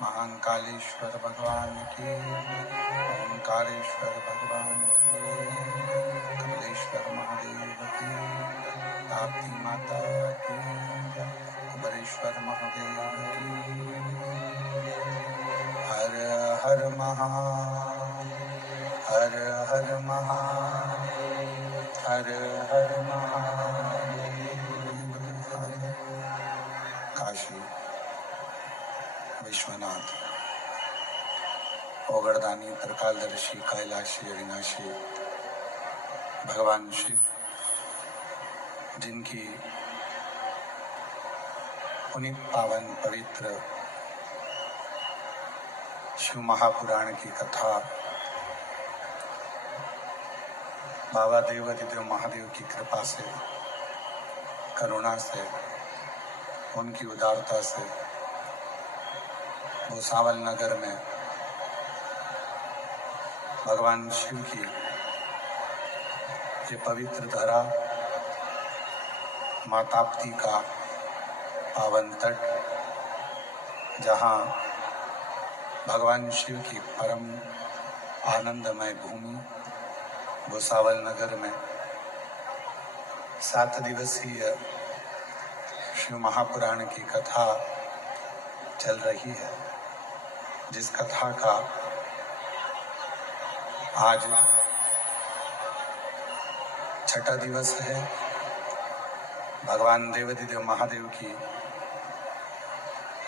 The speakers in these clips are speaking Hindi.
महाकालेश्वर भगवान की, ओंकारेश्वर भगवान की, कपिलेश्वर महादेव की, ताप्ती माता की, कुबेरेश्वर महादेव की। हर हर हर हर हर हर काशी विश्वनाथ ओगड़दानी त्रिकालदर्शी कैलाशी अविनाशी भगवान शिव, जिनकी पुनीत पावन पवित्र शिव महापुराण की कथा बाबा देवाधिदेव महादेव की कृपा से, करुणा से, उनकी उदारता से भूसावल नगर में भगवान शिव की ये पवित्र धरा, माँ ताप्ती का पावन तट, जहाँ भगवान शिव की परम आनंदमय भूमि भूसावल नगर में 7 दिवसीय शिव महापुराण की कथा चल रही है, जिस कथा का आज 6ठा दिवस है। भगवान देवाधिदेव महादेव की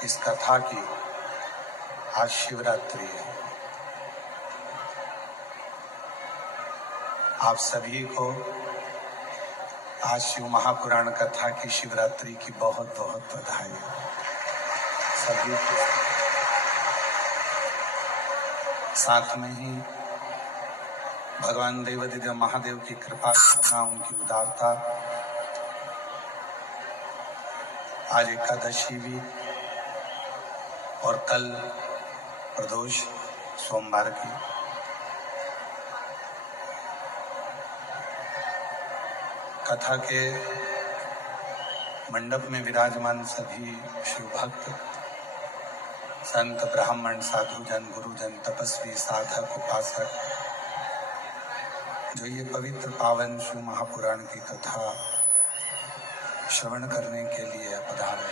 इस कथा की आज शिवरात्रि है। आप सभी को आज शिव महापुराण कथा की शिवरात्रि की बहुत बहुत बधाई। सभी को साथ में ही भगवान देवाधिदेव महादेव की कृपा करना, उनकी उदारता। आज एकादशी भी और कल प्रदोष सोमवार की। कथा के मंडप में विराजमान सभी शिव भक्त, संत, ब्राह्मण, साधुजन, गुरुजन, तपस्वी, साधक, उपासक, जो ये पवित्र पावन शिव महापुराण की कथा श्रवण करने के लिए पधारे।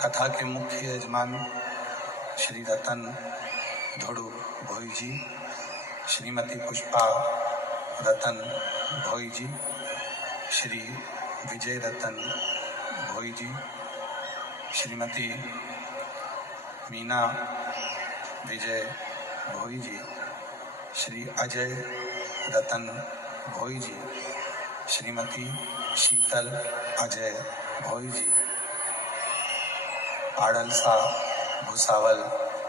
कथा के मुख्य यजमान श्री रतन धोड़ू भोई जी, श्रीमती पुष्पा रतन भोई जी, श्री विजय रतन भोई जी, श्रीमती मीना विजय भोई जी, श्री अजय रतन भोई जी, श्रीमती शीतल अजय भोई जी, पाड़लसा भूसावल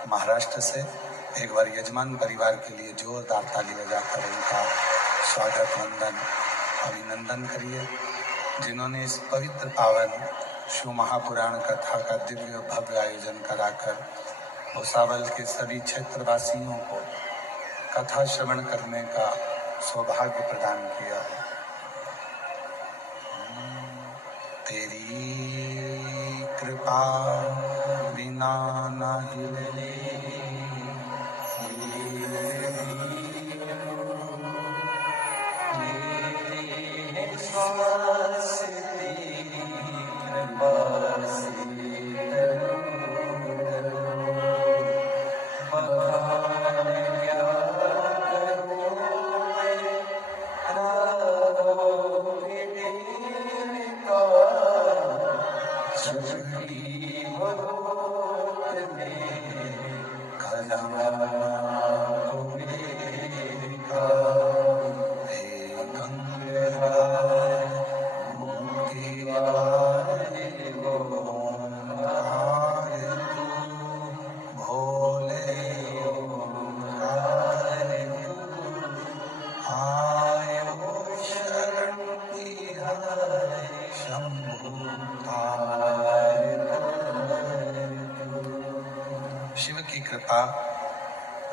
महाराष्ट्र से। एक बार यजमान परिवार के लिए जोरदार ताली बजाकर उनका स्वागत, वंदन, अभिनंदन करिए, जिन्होंने इस पवित्र पावन शिव महापुराण कथा का दिव्य भव्य आयोजन कराकर भूसावल के सभी क्षेत्रवासियों को कथा श्रवण करने का सौभाग्य प्रदान किया है। तेरी कृपा बिना ना हिले, शिव की कृपा,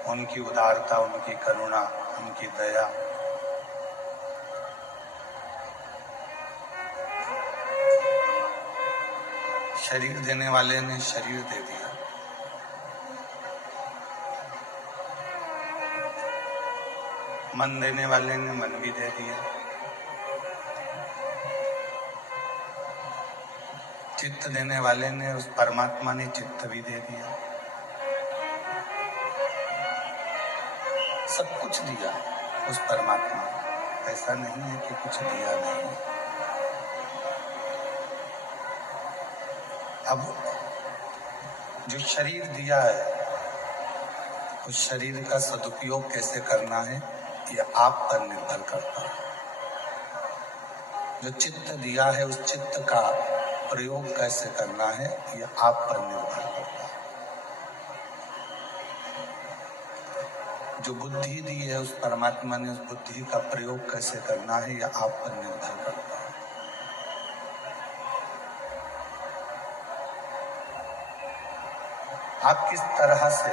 उनकी उदारता, उनकी करुणा, उनकी दया, शरीर देने वाले ने शरीर दे दिया, मन देने वाले ने मन भी दे दिया, चित्त देने वाले ने, उस परमात्मा ने चित्त भी दे दिया। सब कुछ दिया उस परमात्मा ने, ऐसा नहीं है कि कुछ दिया नहीं। अब जो शरीर दिया है, उस शरीर का सदुपयोग कैसे करना है ये आप पर निर्भर करता है। जो चित्त दिया है, उस चित्त का प्रयोग कैसे करना है ये आप पर निर्भर करता है। जो बुद्धि दी है उस परमात्मा ने, उस बुद्धि का प्रयोग कैसे करना है ये आप पर निर्भर करता है। आप किस तरह से,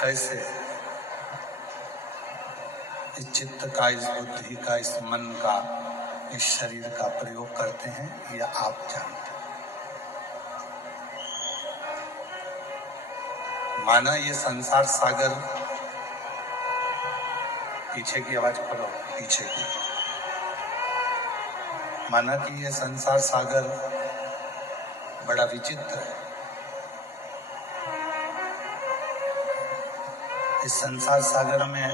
कैसे इस चित्त का, इस बुद्धि का, इस मन का, इस शरीर का प्रयोग करते हैं ये आप जानते हैं। माना ये संसार सागर, पीछे की आवाज खोलो, पीछे की, माना कि ये संसार सागर बड़ा विचित्र है। इस संसार सागर में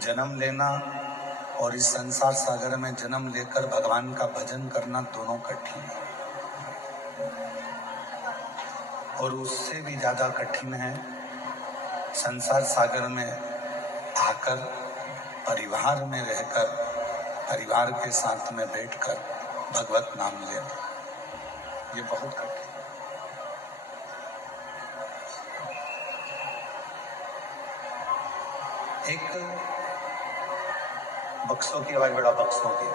जन्म लेना और इस संसार सागर में जन्म लेकर भगवान का भजन करना दोनों कठिन है। और उससे भी ज्यादा कठिन है संसार सागर में आकर, परिवार में रहकर, परिवार के साथ में बैठकर भगवत नाम लेना, ये बहुत कठिन। एक बक्सों की आवाज, बड़ा बक्सों की,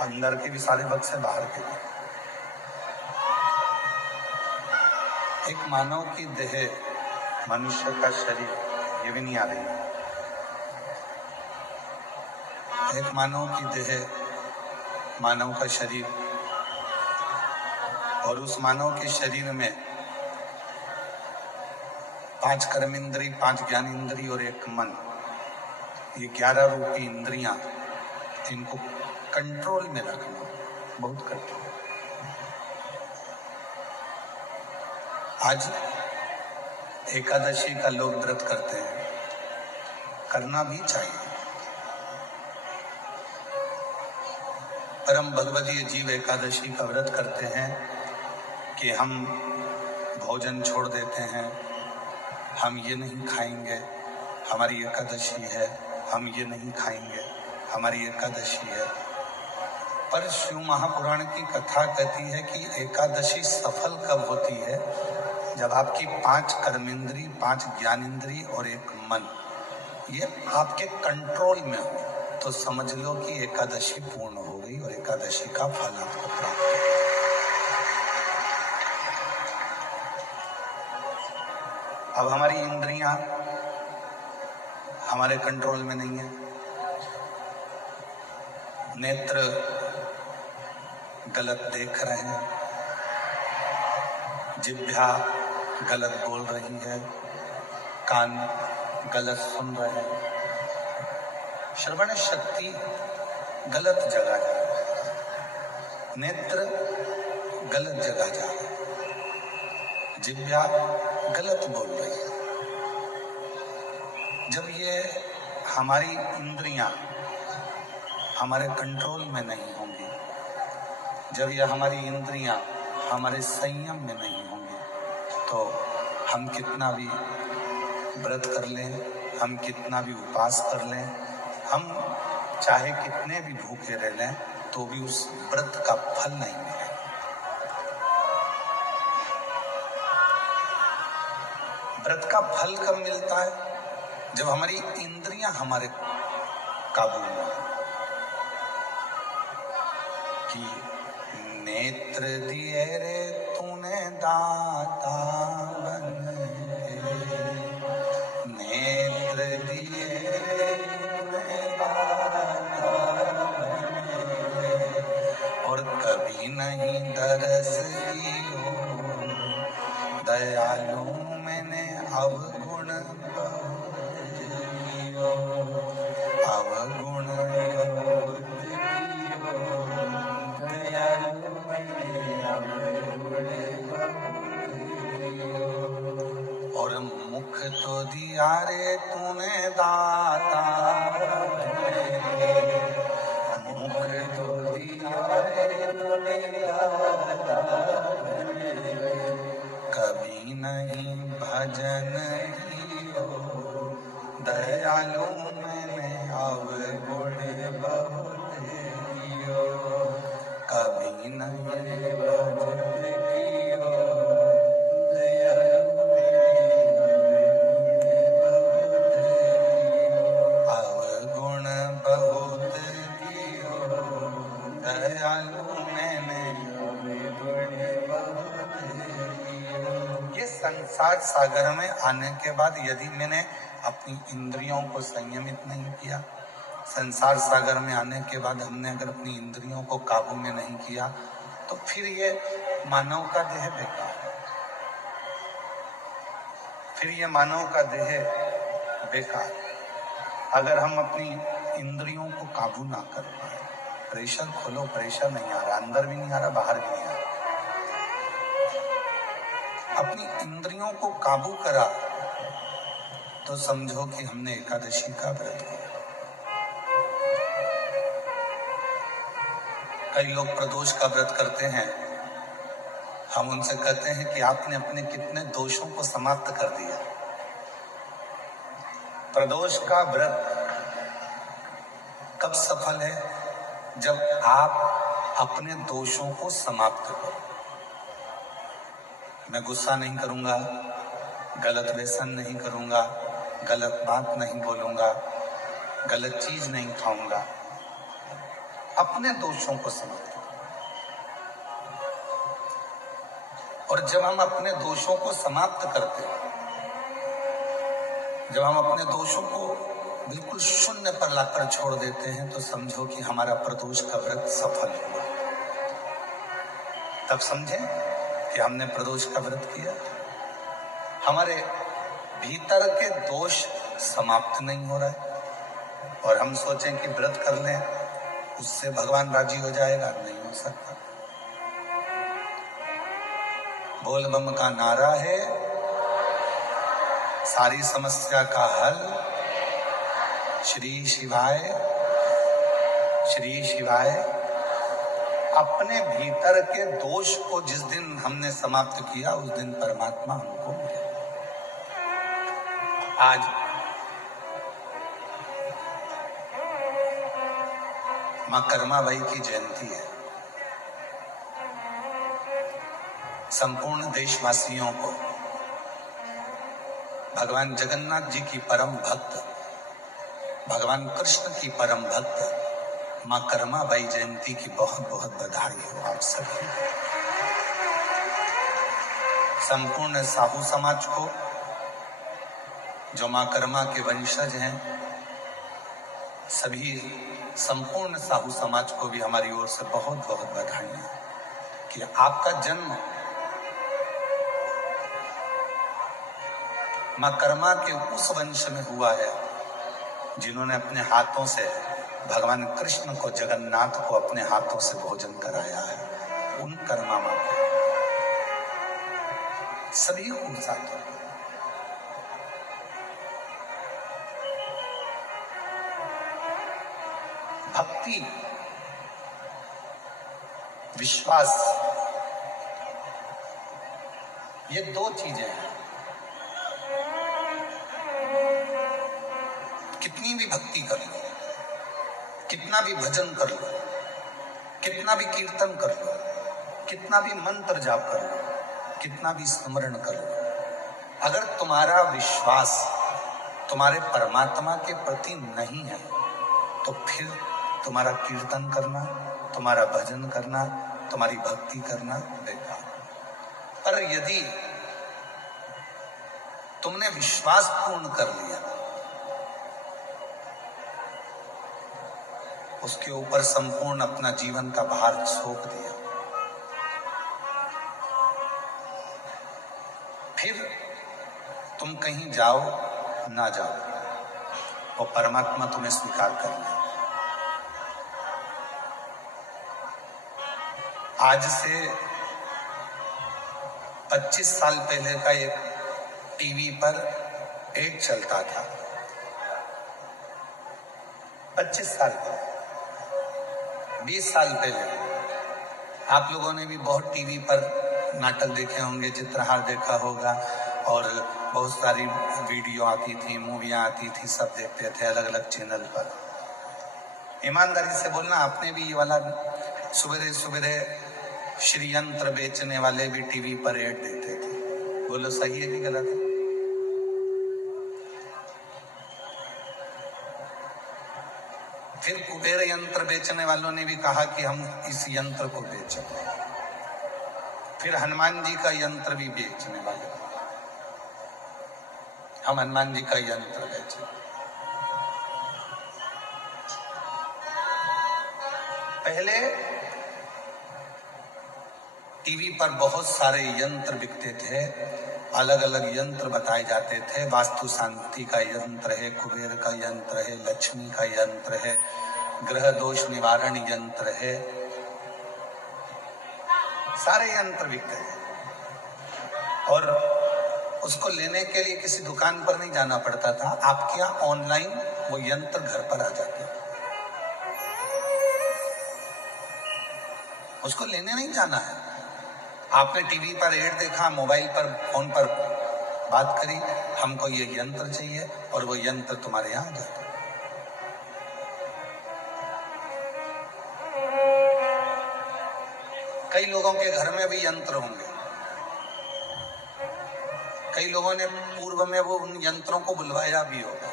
अंदर के भी सारे बक्से, बाहर के भी। एक मानव की देह, मनुष्य का शरीर, ये भी नहीं आ रही। एक मानव की देह, मानव का शरीर, और उस मानव के शरीर में 5 कर्मेंद्री, 5 ज्ञानेंद्री और एक मन, ये 11 रूपी इंद्रियां, इनको कंट्रोल में रखना बहुत कठिन। आज एकादशी का लोग व्रत करते हैं, करना भी चाहिए। परम भगवदीय जीव एकादशी का व्रत करते हैं कि हम भोजन छोड़ देते हैं, हम ये नहीं खाएंगे, हमारी एकादशी है, हम ये नहीं खाएंगे, हमारी एकादशी है। पर शिव महापुराण की कथा कहती है कि एकादशी सफल कब होती है, जब आपकी 5 कर्मेंद्री, 5 ज्ञानेंद्री और एक मन, ये आपके कंट्रोल में हो, तो समझ लो कि एकादशी पूर्ण हो गई और एकादशी का फल आपको प्राप्त हो। अब हमारी इंद्रियां हमारे कंट्रोल में नहीं है। नेत्र गलत देख रहे हैं, जिह्वा गलत बोल रही है, कान गलत सुन रहे हैं, श्रवण शक्ति गलत जगह जा रही है, नेत्र गलत जगह जा रहे हैं, जिह्वा गलत बोल रही है। जब ये हमारी इंद्रियां हमारे कंट्रोल में नहीं होंगी, जब ये हमारी इंद्रियां हमारे संयम में नहीं होंगी, तो हम कितना भी व्रत कर लें, हम कितना भी उपवास कर लें, हम चाहे कितने भी भूखे रह लें तो भी उस व्रत का फल नहीं मिलेगा। व्रत का फल कब मिलता है? जब हमारी इंद्रियां हमारे काबू में हो। कि नेत्र दिए रे तूने दाता बन के, नेत्र दिए रे तूने दाता बन के, और कभी नहीं दरस दियो दयालु मैंने अवगुण बहुत कियो, अवगुण बहुत कियो, दयालु मैंने अवगुण बहुत कियो। और मुख तो दिया रे तूने दाता, मुख तो दिया रे तूने दाता, कभी नहीं भजन दियो दयालु मैंने अवगुण बहुत कियो, कभी नहीं भजन दियो दयालु मैंने अवगुण बहुत कियो, दयालु मैंने अवगुण बहुत कियो। ये संसार सागर में आने के बाद यदि मैंने अपनी इंद्रियों को संयमित नहीं किया, संसार सागर में आने के बाद हमने अगर अपनी इंद्रियों को काबू में नहीं किया, तो फिर ये मानव का देह बेकार, फिर ये मानव का देह बेकार। अगर हम अपनी इंद्रियों को काबू ना कर पाए, प्रेशर खोलो, प्रेशर नहीं आ रहा, अंदर भी नहीं आ रहा, बाहर भी नहीं आ रहा, अपनी इंद्रियों को काबू करा तो समझो कि हमने एकादशी का व्रत किया। कई लोग प्रदोष का व्रत करते हैं, हम उनसे कहते हैं कि आपने अपने कितने दोषों को समाप्त कर दिया। प्रदोष का व्रत कब सफल है? जब आप अपने दोषों को समाप्त करो। मैं गुस्सा नहीं करूंगा, गलत व्यसन नहीं करूंगा, गलत बात नहीं बोलूंगा, गलत चीज नहीं खाऊंगा, अपने दोषों को समाप्त करो। और जब हम अपने दोषों को समाप्त करते हैं, जब हम अपने दोषों को बिल्कुल शून्य पर लाकर छोड़ देते हैं, तो समझो कि हमारा प्रदोष का व्रत सफल हुआ। तब समझें कि हमने प्रदोष का व्रत किया। हमारे भीतर के दोष समाप्त नहीं हो रहा है और हम सोचें कि व्रत कर लें, उससे भगवान राजी हो जाएगा, नहीं हो सकता। बोल बम का नारा है सारी समस्या का हल, श्री शिवाय, श्री शिवाय। अपने भीतर के दोष को जिस दिन हमने समाप्त किया, उस दिन परमात्मा हमको मिले। आज मां कर्माबाई की जयंती है। संपूर्ण देशवासियों को भगवान जगन्नाथ जी की परम भक्त, भगवान कृष्ण की परम भक्त मां कर्माबाई जयंती की बहुत बहुत बधाई हो आप सभी। संपूर्ण साहू समाज को, जो मां कर्मा के वंशज हैं, सभी संपूर्ण साहू समाज को भी हमारी ओर से बहुत बहुत बधाई कि आपका जन्म मां कर्मा के उस वंश में हुआ है जिन्होंने अपने हाथों से भगवान कृष्ण को, जगन्नाथ को अपने हाथों से भोजन कराया है। उन कर्मा मां को सभी को साथ भक्ति, विश्वास, ये दो चीजें हैं। कितनी भी भक्ति कर लो, कितना भी भजन कर लो, कितना भी कीर्तन कर लो, कितना भी मंत्र जाप कर लो, कितना भी स्मरण कर लो, अगर तुम्हारा विश्वास तुम्हारे परमात्मा के प्रति नहीं है तो फिर तुम्हारा कीर्तन करना, तुम्हारा भजन करना, तुम्हारी भक्ति करना बेकार। पर यदि तुमने विश्वास पूर्ण कर लिया, उसके ऊपर संपूर्ण अपना जीवन का भार सौंप दिया, फिर तुम कहीं जाओ ना जाओ, वो परमात्मा तुम्हें स्वीकार कर ले। आज से 25 साल पहले का एक टीवी पर एड चलता था। 25 साल पहले, 20 साल पहले आप लोगों ने भी बहुत टीवी पर नाटक देखे होंगे, चित्रहार देखा होगा, और बहुत सारी वीडियो आती थी, मूवियाँ आती थी, सब देखते थे अलग अलग चैनल पर। ईमानदारी से बोलना, आपने भी ये वाला सुबह सुबह श्री यंत्र बेचने वाले भी टीवी पर ऐड देते थे, बोलो सही है कि गलत है? फिर कुबेर यंत्र बेचने वालों ने भी कहा कि हम इस यंत्र को बेचें। फिर हनुमान जी का यंत्र भी बेचने वाले, हम हनुमान जी का यंत्र बेचें। पहले टीवी पर बहुत सारे यंत्र बिकते थे, अलग अलग यंत्र बताए जाते थे। वास्तु शांति का यंत्र है, कुबेर का यंत्र है, लक्ष्मी का यंत्र है, ग्रह दोष निवारण यंत्र है, सारे यंत्र बिकते हैं। और उसको लेने के लिए किसी दुकान पर नहीं जाना पड़ता था, आपके यहाँ ऑनलाइन वो यंत्र घर पर आ जाते थे, उसको लेने नहीं जाना है। आपने टीवी पर ऐड देखा, मोबाइल पर, फोन पर बात करी, हमको ये यंत्र चाहिए, और वो यंत्र तुम्हारे यहाँ आ जाता है। कई लोगों के घर में भी यंत्र होंगे, कई लोगों ने पूर्व में वो उन यंत्रों को बुलवाया भी होगा।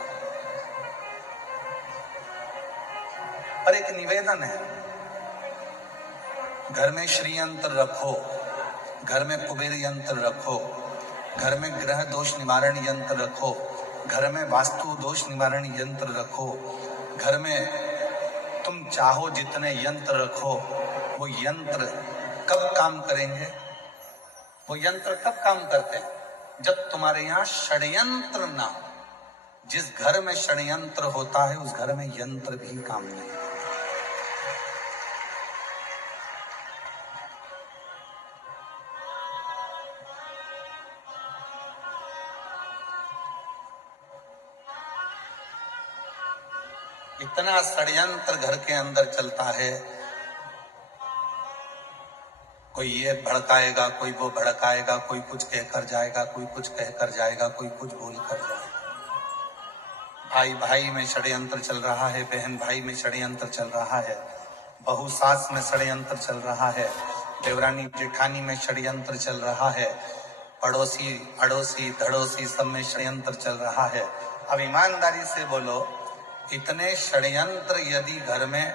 पर एक निवेदन है, घर में श्री यंत्र रखो, घर में कुबेर यंत्र रखो, घर में ग्रह दोष निवारण यंत्र रखो, घर में वास्तु दोष निवारण यंत्र रखो, घर में तुम चाहो जितने यंत्र रखो, वो यंत्र कब काम करेंगे? वो यंत्र कब काम करते हैं? जब तुम्हारे यहाँ षड्यंत्र ना हो। जिस घर में षड्यंत्र होता है उस घर में यंत्र भी काम नहीं। इतना षड्यंत्र घर के अंदर चलता है, कोई ये भड़काएगा, कोई वो भड़काएगा, कोई कुछ कहकर जाएगा, कोई कुछ कहकर जाएगा, कोई कुछ बोल कर जाएगा। भाई भाई में षड्यंत्र चल रहा है, बहन भाई में षड्यंत्र चल रहा है, बहू सास में षड्यंत्र चल रहा है, देवरानी जेठानी में षड्यंत्र चल रहा है, पड़ोसी अड़ोसी धड़ोसी सब में षड्यंत्र चल रहा है। अब ईमानदारी से बोलो, इतने षड्यंत्र यदि घर में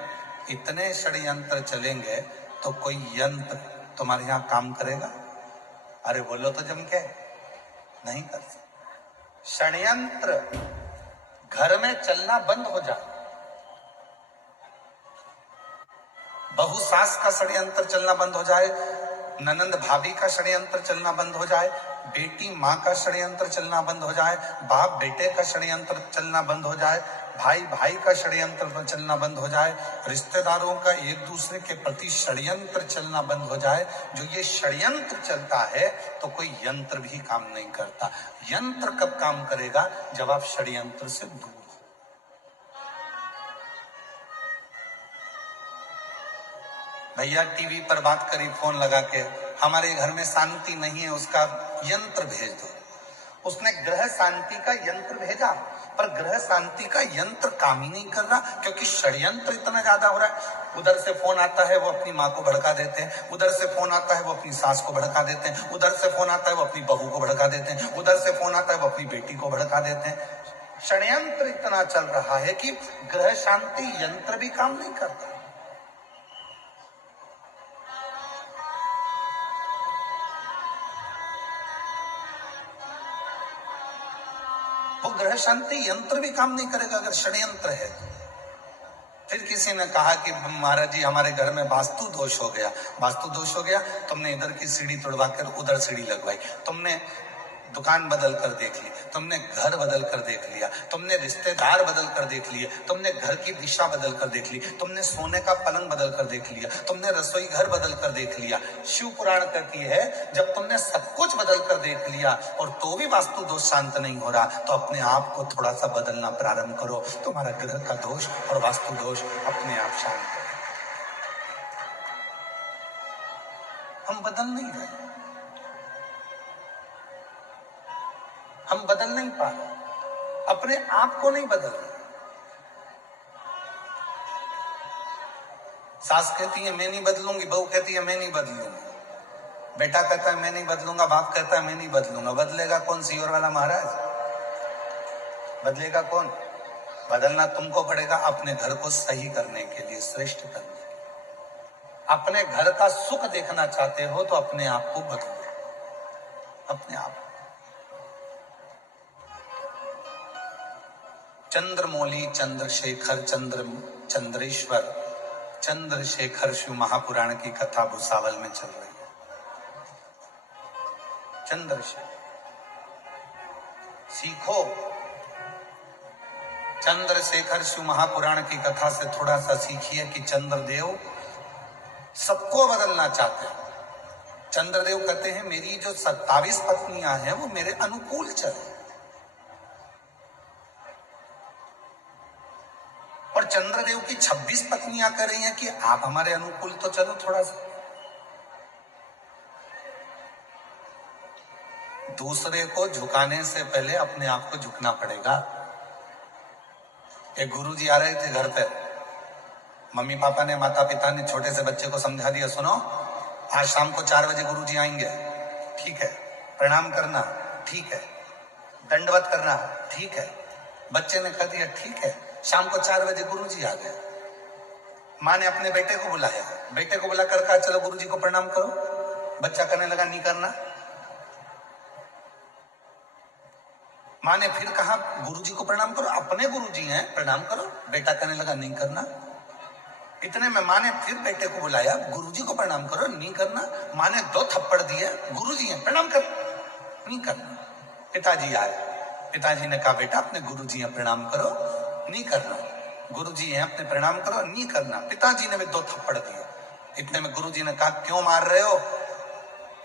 इतने षड्यंत्र चलेंगे तो कोई यंत्र तुम्हारे यहाँ काम करेगा? अरे बोलो तो जम के, नहीं कर सकते। षड्यंत्र घर में चलना बंद हो जाए, बहू सास का षड्यंत्र चलना बंद हो जाए, ननंद भाभी का षड्यंत्र चलना बंद हो जाए, बेटी माँ का षड्यंत्र चलना बंद हो जाए, बाप बेटे का षड्यंत्र चलना बंद हो जाए, भाई भाई का षड्यंत्र चलना बंद हो जाए, रिश्तेदारों का एक दूसरे के प्रति षड्यंत्र चलना बंद हो जाए। जो ये षड्यंत्र चलता है तो कोई यंत्र भी काम नहीं करता। यंत्र कब काम करेगा? जब आप षड्यंत्र से दूर हो। भैया टीवी पर बात करी फोन लगा के, हमारे घर में शांति नहीं है, उसका यंत्र भेज दो। उसने ग्रह शांति का यंत्र भेजा, पर ग्रह शांति का यंत्र काम ही नहीं कर रहा, क्योंकि षड्यंत्र इतना ज्यादा हो रहा है। उधर से फोन आता है, वो अपनी माँ को भड़का देते हैं, उधर से फोन आता है, वो अपनी सास को भड़का देते हैं, उधर से फोन आता है, वो अपनी बहू को भड़का देते हैं, उधर से फोन आता है, वो अपनी बेटी को भड़का देते हैं। षड्यंत्र इतना चल रहा है कि ग्रह शांति यंत्र भी काम नहीं करता। वो ग्रह शांति यंत्र भी काम नहीं करेगा अगर षड्यंत्र है। फिर किसी ने कहा कि महाराज जी हमारे घर में वास्तु दोष हो गया। वास्तु दोष हो गया, तुमने इधर की सीढ़ी तोड़वा कर उधर सीढ़ी लगवाई, तुमने दुकान बदल कर देख ली, तुमने घर बदल कर देख लिया, तुमने रिश्तेदार बदल कर देख लिए, तुमने घर की दिशा बदल कर देख ली, तुमने सोने का पलंग बदल कर देख लिया, तुमने रसोई घर बदल कर देख लिया। शिव पुराण कहती है जब तुमने सब कुछ बदल कर देख लिया और तो भी वास्तु दोष शांत नहीं हो रहा, तो अपने आप को थोड़ा सा बदलना प्रारंभ करो, तुम्हारा ग्रह का दोष और वास्तु दोष अपने आप शांत हो। हम बदल नहीं रहे, हम बदल नहीं पा रहे, अपने आप को नहीं बदल रहे। सास कहती है मैं नहीं बदलूंगी, बहू कहती है मैं नहीं बदलूंगी, बेटा कहता है मैं नहीं बदलूंगा, बाप कहता है मैं नहीं बदलूंगा। बदलेगा कौन? सीहोर वाला महाराज बदलेगा कौन? बदलना तुमको पड़ेगा अपने घर को सही करने के लिए, श्रेष्ठ करने के लिए। अपने घर का सुख देखना चाहते हो तो अपने आप को बदलो, अपने आप। चंद्रमौली चंद्रशेखर चंद्रेश्वर चंद्रशेखर शिव महापुराण की कथा भुसावल में चल रही है। चंद्रशेखर सीखो, चंद्रशेखर शिव महापुराण की कथा से थोड़ा सा सीखिए कि चंद्रदेव सबको बदलना चाहते हैं। चंद्रदेव कहते हैं मेरी जो 27 पत्नियां हैं वो मेरे अनुकूल चले, और चंद्रदेव की 26 पत्नियां कह रही हैं कि आप हमारे अनुकूल तो चलो थोड़ा सा। दूसरे को झुकाने से पहले अपने आप को झुकना पड़ेगा। एक गुरुजी आ रहे थे घर पे, मम्मी पापा ने, माता पिता ने छोटे से बच्चे को समझा दिया, सुनो आज शाम को 4 बजे गुरुजी आएंगे, ठीक है, प्रणाम करना ठीक है, दंडवत करना ठीक है। बच्चे ने कह दिया ठीक है। शाम को 4 बजे गुरुजी आ गए। माँ ने अपने बेटे को बुलाया, बेटे को बुला कर कहा चलो गुरुजी को प्रणाम करो। बच्चा करने लगा नहीं करना। माँ ने फिर कहा गुरुजी को प्रणाम करो, अपने गुरुजी हैं प्रणाम करो। बेटा करने लगा नहीं करना। इतने में माँ ने फिर बेटे को बुलाया, गुरुजी को प्रणाम करो, नहीं करना। माँ ने 2 थप्पड़ दिए, गुरुजी हैं प्रणाम कर, नहीं करना। पिताजी आए, पिताजी ने कहा बेटा अपने गुरुजी हैं प्रणाम करो, नहीं करना। गुरुजी हैं अपने प्रणाम करो, नहीं करना। पिताजी ने भी 2 थप्पड़ दिए। इतने में गुरुजी ने कहा क्यों मार रहे हो?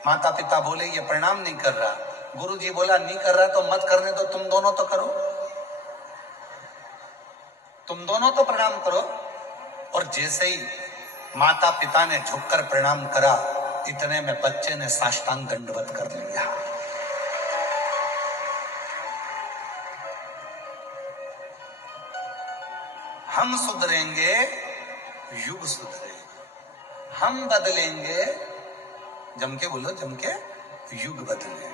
माता पिता बोले ये प्रणाम नहीं कर रहा। गुरुजी बोला नहीं कर रहा तो मत करने दो, तुम दोनों तो करो, तुम दोनों तो प्रणाम करो। और जैसे ही माता पिता ने झुककर प्रणाम करा, इतने में बच्चे ने साष्टांग दंडवत कर लिया। हम सुधरेंगे, युग सुधरेगा। हम बदलेंगे, जम के बोलो, जम के युग बदलेगा।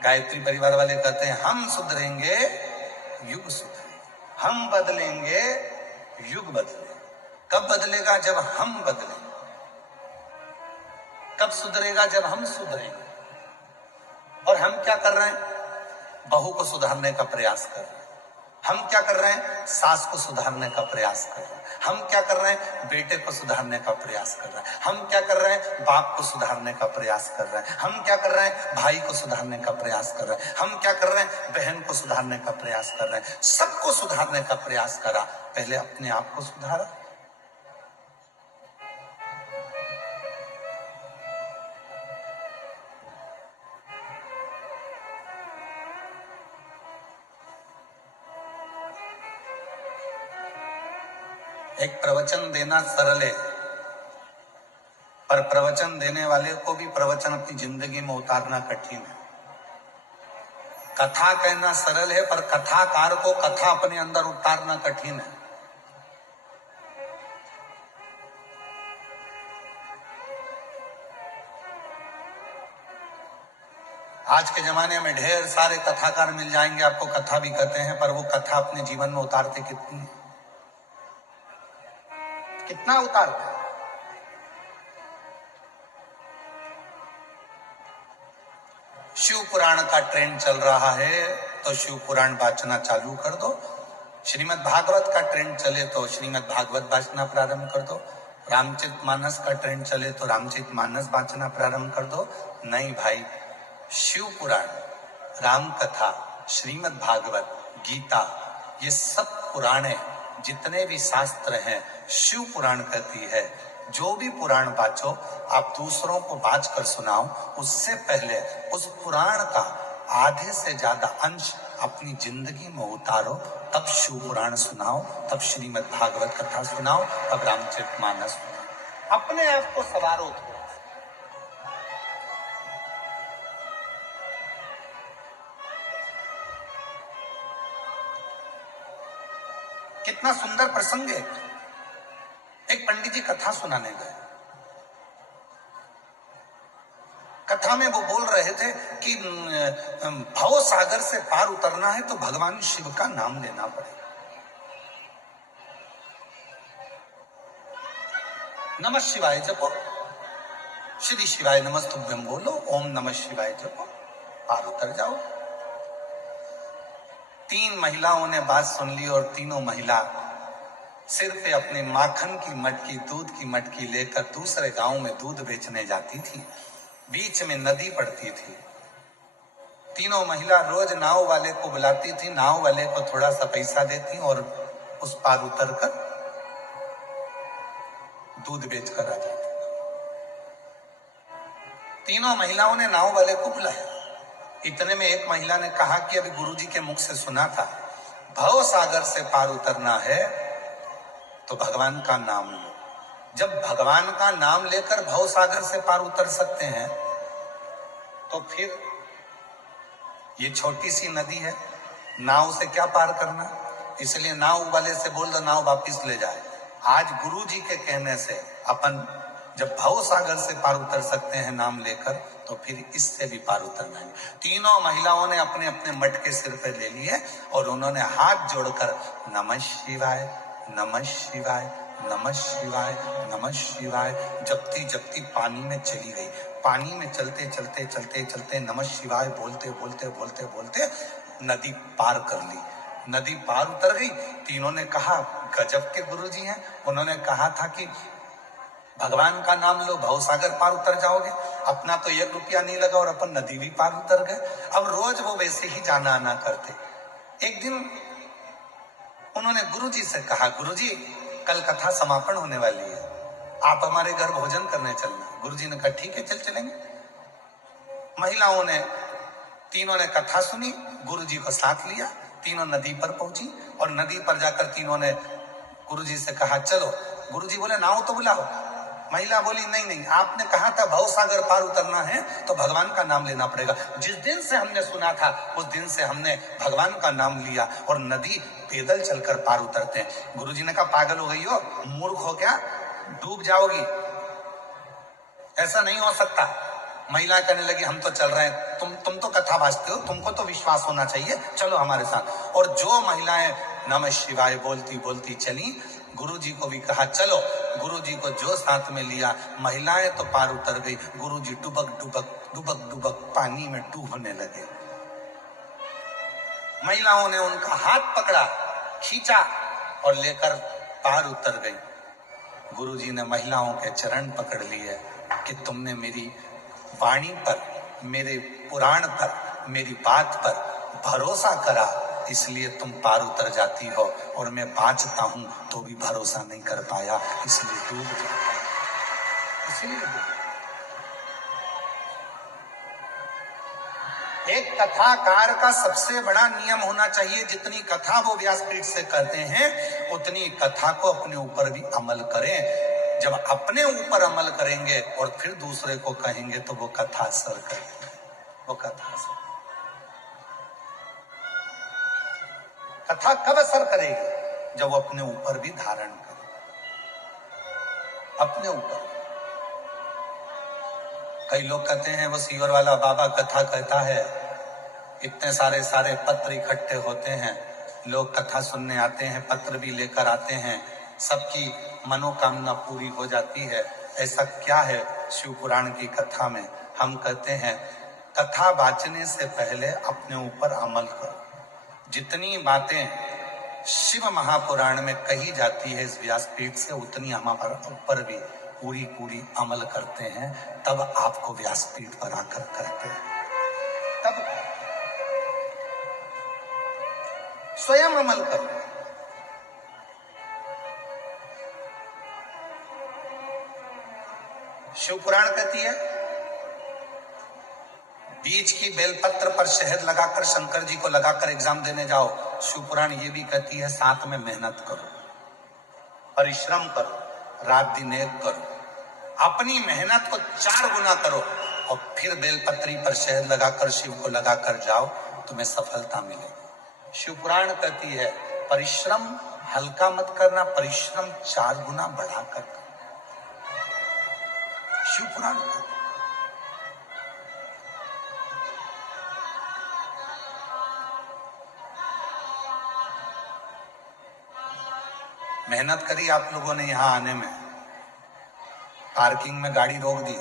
गायत्री परिवार वाले कहते हैं हम सुधरेंगे, युग सुधरेगा। हम बदलेंगे, युग बदलेगा। कब बदलेगा? जब हम बदलेंगे। कब सुधरेगा? जब हम सुधरेंगे। और हम क्या कर रहे हैं? बहू को सुधारने का प्रयास कर रहे हैं। हम क्या कर रहे हैं? सास को सुधारने का प्रयास कर रहे हैं। हम क्या कर रहे हैं? बेटे को सुधारने का प्रयास कर रहे हैं। हम क्या कर रहे हैं? बाप को सुधारने का प्रयास कर रहे हैं। हम क्या कर रहे हैं? भाई को सुधारने का प्रयास कर रहे हैं। हम क्या कर रहे हैं? बहन को सुधारने का प्रयास कर रहे हैं। सबको सुधारने का प्रयास करा, पहले अपने आप को सुधारा। एक प्रवचन देना सरल है, पर प्रवचन देने वाले को भी प्रवचन अपनी जिंदगी में उतारना कठिन है। कथा कहना सरल है, पर कथाकार को कथा अपने अंदर उतारना कठिन है। आज के जमाने में ढेर सारे कथाकार मिल जाएंगे, आपको कथा भी कहते हैं, पर वो कथा अपने जीवन में उतारते कितनी है? कितना उतारते हैं? शिव पुराण का ट्रेंड चल रहा है तो शिव पुराण वाचना चालू कर दो। श्रीमद् भागवत का ट्रेंड चले तो श्रीमद् भागवत वाचना प्रारंभ कर दो। रामचरितमानस का ट्रेंड चले तो रामचरितमानस वाचना प्रारंभ कर दो। नहीं भाई, शिव पुराण, राम कथा, श्रीमद् भागवत, गीता, ये सब पुराणे, जितने भी शास्त्र हैं, शिव पुराण कहती है जो भी पुराण वाचो आप दूसरों को वाच कर सुनाओ, उससे पहले उस पुराण का आधे से ज्यादा अंश अपनी जिंदगी में उतारो, तब शिव पुराण सुनाओ, तब श्रीमद् भागवत कथा सुनाओ, तब रामचरितमानस सुनाओ। अपने आप को सवारो। कितना सुंदर प्रसंग है। एक पंडित जी कथा सुनाने गए। कथा में वो बोल रहे थे कि भव सागर से पार उतरना है तो भगवान शिव का नाम लेना पड़ेगा। नमः शिवाय जपो, श्री शिवाय नमस्तुभ्यम बोलो, ओम नमः शिवाय जपो, पार उतर जाओ। 3 महिलाओं ने बात सुन ली और तीनों महिला सिर पे अपने माखन की मटकी, दूध की मटकी लेकर दूसरे गांव में दूध बेचने जाती थी। बीच में नदी पड़ती थी। तीनों महिला रोज नाव वाले को बुलाती थी, नाव वाले को थोड़ा सा पैसा देती और उस पार उतर कर दूध बेचकर आ जाती। तीनों महिलाओं ने नाव वाले को बुलाया। इतने में एक महिला ने कहा कि अभी गुरुजी के मुख से सुना था, भव सागर से पार उतरना है तो भगवान का नाम लो। जब भगवान का नाम लेकर भव सागर से पार उतर सकते हैं तो फिर ये छोटी सी नदी है, नाव से क्या पार करना। इसलिए नाव वाले से बोल दो नाव वापिस ले जाए। आज गुरुजी के कहने से अपन जब भव सागर से पार उतर सकते हैं नाम लेकर, तो फिर इससे भी पार उतरना है। तीनों महिलाओं ने अपने अपने मटके सिर पे ले लिए और उन्होंने हाथ जोड़कर नमः शिवाय, नमः शिवाय, नमः शिवाय, नमः शिवाय जपती जपती पानी में चली गई। पानी में चलते चलते चलते चलते नमः शिवाय बोलते बोलते बोलते बोलते नदी पार कर ली। नदी पार उतर गई। तीनों ने कहा गजब के गुरुजी हैं। उन्होंने कहा था कि भगवान का नाम लो, भवसागर पार उतर जाओगे। अपना तो 1 रुपया नहीं लगा और अपन नदी भी पार उतर गए। अब रोज वो वैसे ही जाना आना करते। एक दिन उन्होंने गुरुजी से कहा, गुरुजी कल कथा समापन होने वाली है, आप हमारे घर भोजन करने चलना। गुरुजी ने कहा ठीक है, चल चलेंगे। महिलाओं ने, तीनों ने कथा सुनी, गुरुजी को साथ लिया। तीनों नदी पर पहुंची और नदी पर जाकर तीनों ने गुरुजी से कहा चलो। गुरुजी बोले नाव तो बुलाओ। महिला बोली नहीं नहीं, आपने कहा था भवसागर पार उतरना है तो भगवान का नाम लेना पड़ेगा। जिस दिन से हमने सुना था उस दिन से हमने भगवान का नाम लिया और नदी पैदल चलकर पार उतरते हैं। गुरुजी ने कहा पागल हो गई हो, मूर्ख हो क्या, डूब जाओगी, ऐसा नहीं हो सकता। महिला कहने लगी हम तो चल रहे हैं, तुम तो कथा बाजते हो, तुमको तो विश्वास होना चाहिए, चलो हमारे साथ। और जो महिलाएं नमः शिवाय बोलती बोलती चली, गुरुजी को भी कहा चलो। गुरुजी को जो साथ में लिया, महिलाएं तो पार उतर गई, गुरुजी डुबक डुबक डुबक डुबक पानी में डूबने लगे। महिलाओं ने उनका हाथ पकड़ा, खींचा और लेकर पार उतर गई। गुरुजी ने महिलाओं के चरण पकड़ लिए कि तुमने मेरी वाणी पर, मेरे पुराण पर, मेरी बात पर भरोसा करा, इसलिए तुम पार उतर जाती हो, और मैं बाँचता हूं तो भी भरोसा नहीं कर पाया, इसलिए डूब जाता। एक कथाकार का सबसे बड़ा नियम होना चाहिए, जितनी कथा वो व्यासपीठ से करते हैं उतनी कथा को अपने ऊपर भी अमल करें। जब अपने ऊपर अमल करेंगे और फिर दूसरे को कहेंगे तो वो कथा असर करेगी, वो कथा असर। कथा कब असर करेगी? जब वो अपने ऊपर भी धारण करे, अपने ऊपर। कई लोग कहते हैं वो सीवर वाला बाबा कथा कहता है, इतने सारे सारे पत्र इकट्ठे होते हैं, लोग कथा सुनने आते हैं, पत्र भी लेकर आते हैं, सबकी मनोकामना पूरी हो जाती है। ऐसा क्या है शिव पुराण की कथा में? हम कहते हैं कथा वाचने से पहले अपने ऊपर अमल करो। जितनी बातें शिव महापुराण में कही जाती है इस व्यासपीठ से, उतनी हमारे ऊपर भी पूरी पूरी अमल करते हैं, तब आपको व्यासपीठ पर आकर कहते हैं, तब स्वयं अमल करो। शिव पुराण कहती है बीज की बेलपत्र पर शहद लगाकर शंकर जी को लगाकर एग्जाम देने जाओ। शिव पुराण ये भी कहती है साथ में मेहनत करो, परिश्रम करो, रात दिन एक करो, अपनी मेहनत को 4 गुना करो और फिर बेलपत्री पर शहद लगाकर शिव को लगाकर जाओ, तुम्हें सफलता मिलेगी। शिव पुराण कहती है परिश्रम हल्का मत करना, परिश्रम 4 गुना बढ़ाकर करना। शिव पुराण कहती है। मेहनत करी आप लोगों ने यहां आने में, पार्किंग में गाड़ी रोक दी,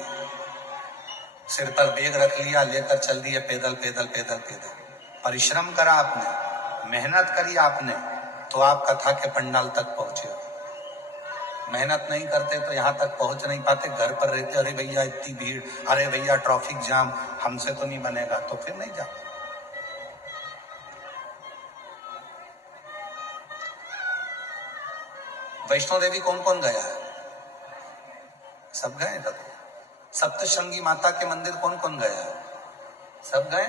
सिर पर बैग रख लिया, लेकर चल दिए पैदल पैदल पैदल पैदल। परिश्रम करा आपने, मेहनत करी आपने, तो आप कथा के पंडाल तक पहुंचे। मेहनत नहीं करते तो यहां तक पहुंच नहीं पाते, घर पर रहते, अरे भैया इतनी भीड़, अरे भैया ट्रैफिक जाम, हमसे तो नहीं बनेगा, तो फिर नहीं जाते। वैष्णो देवी कौन कौन गया है? सब गए। सप्तशृंगी माता के मंदिर कौन कौन गया है? सब गए।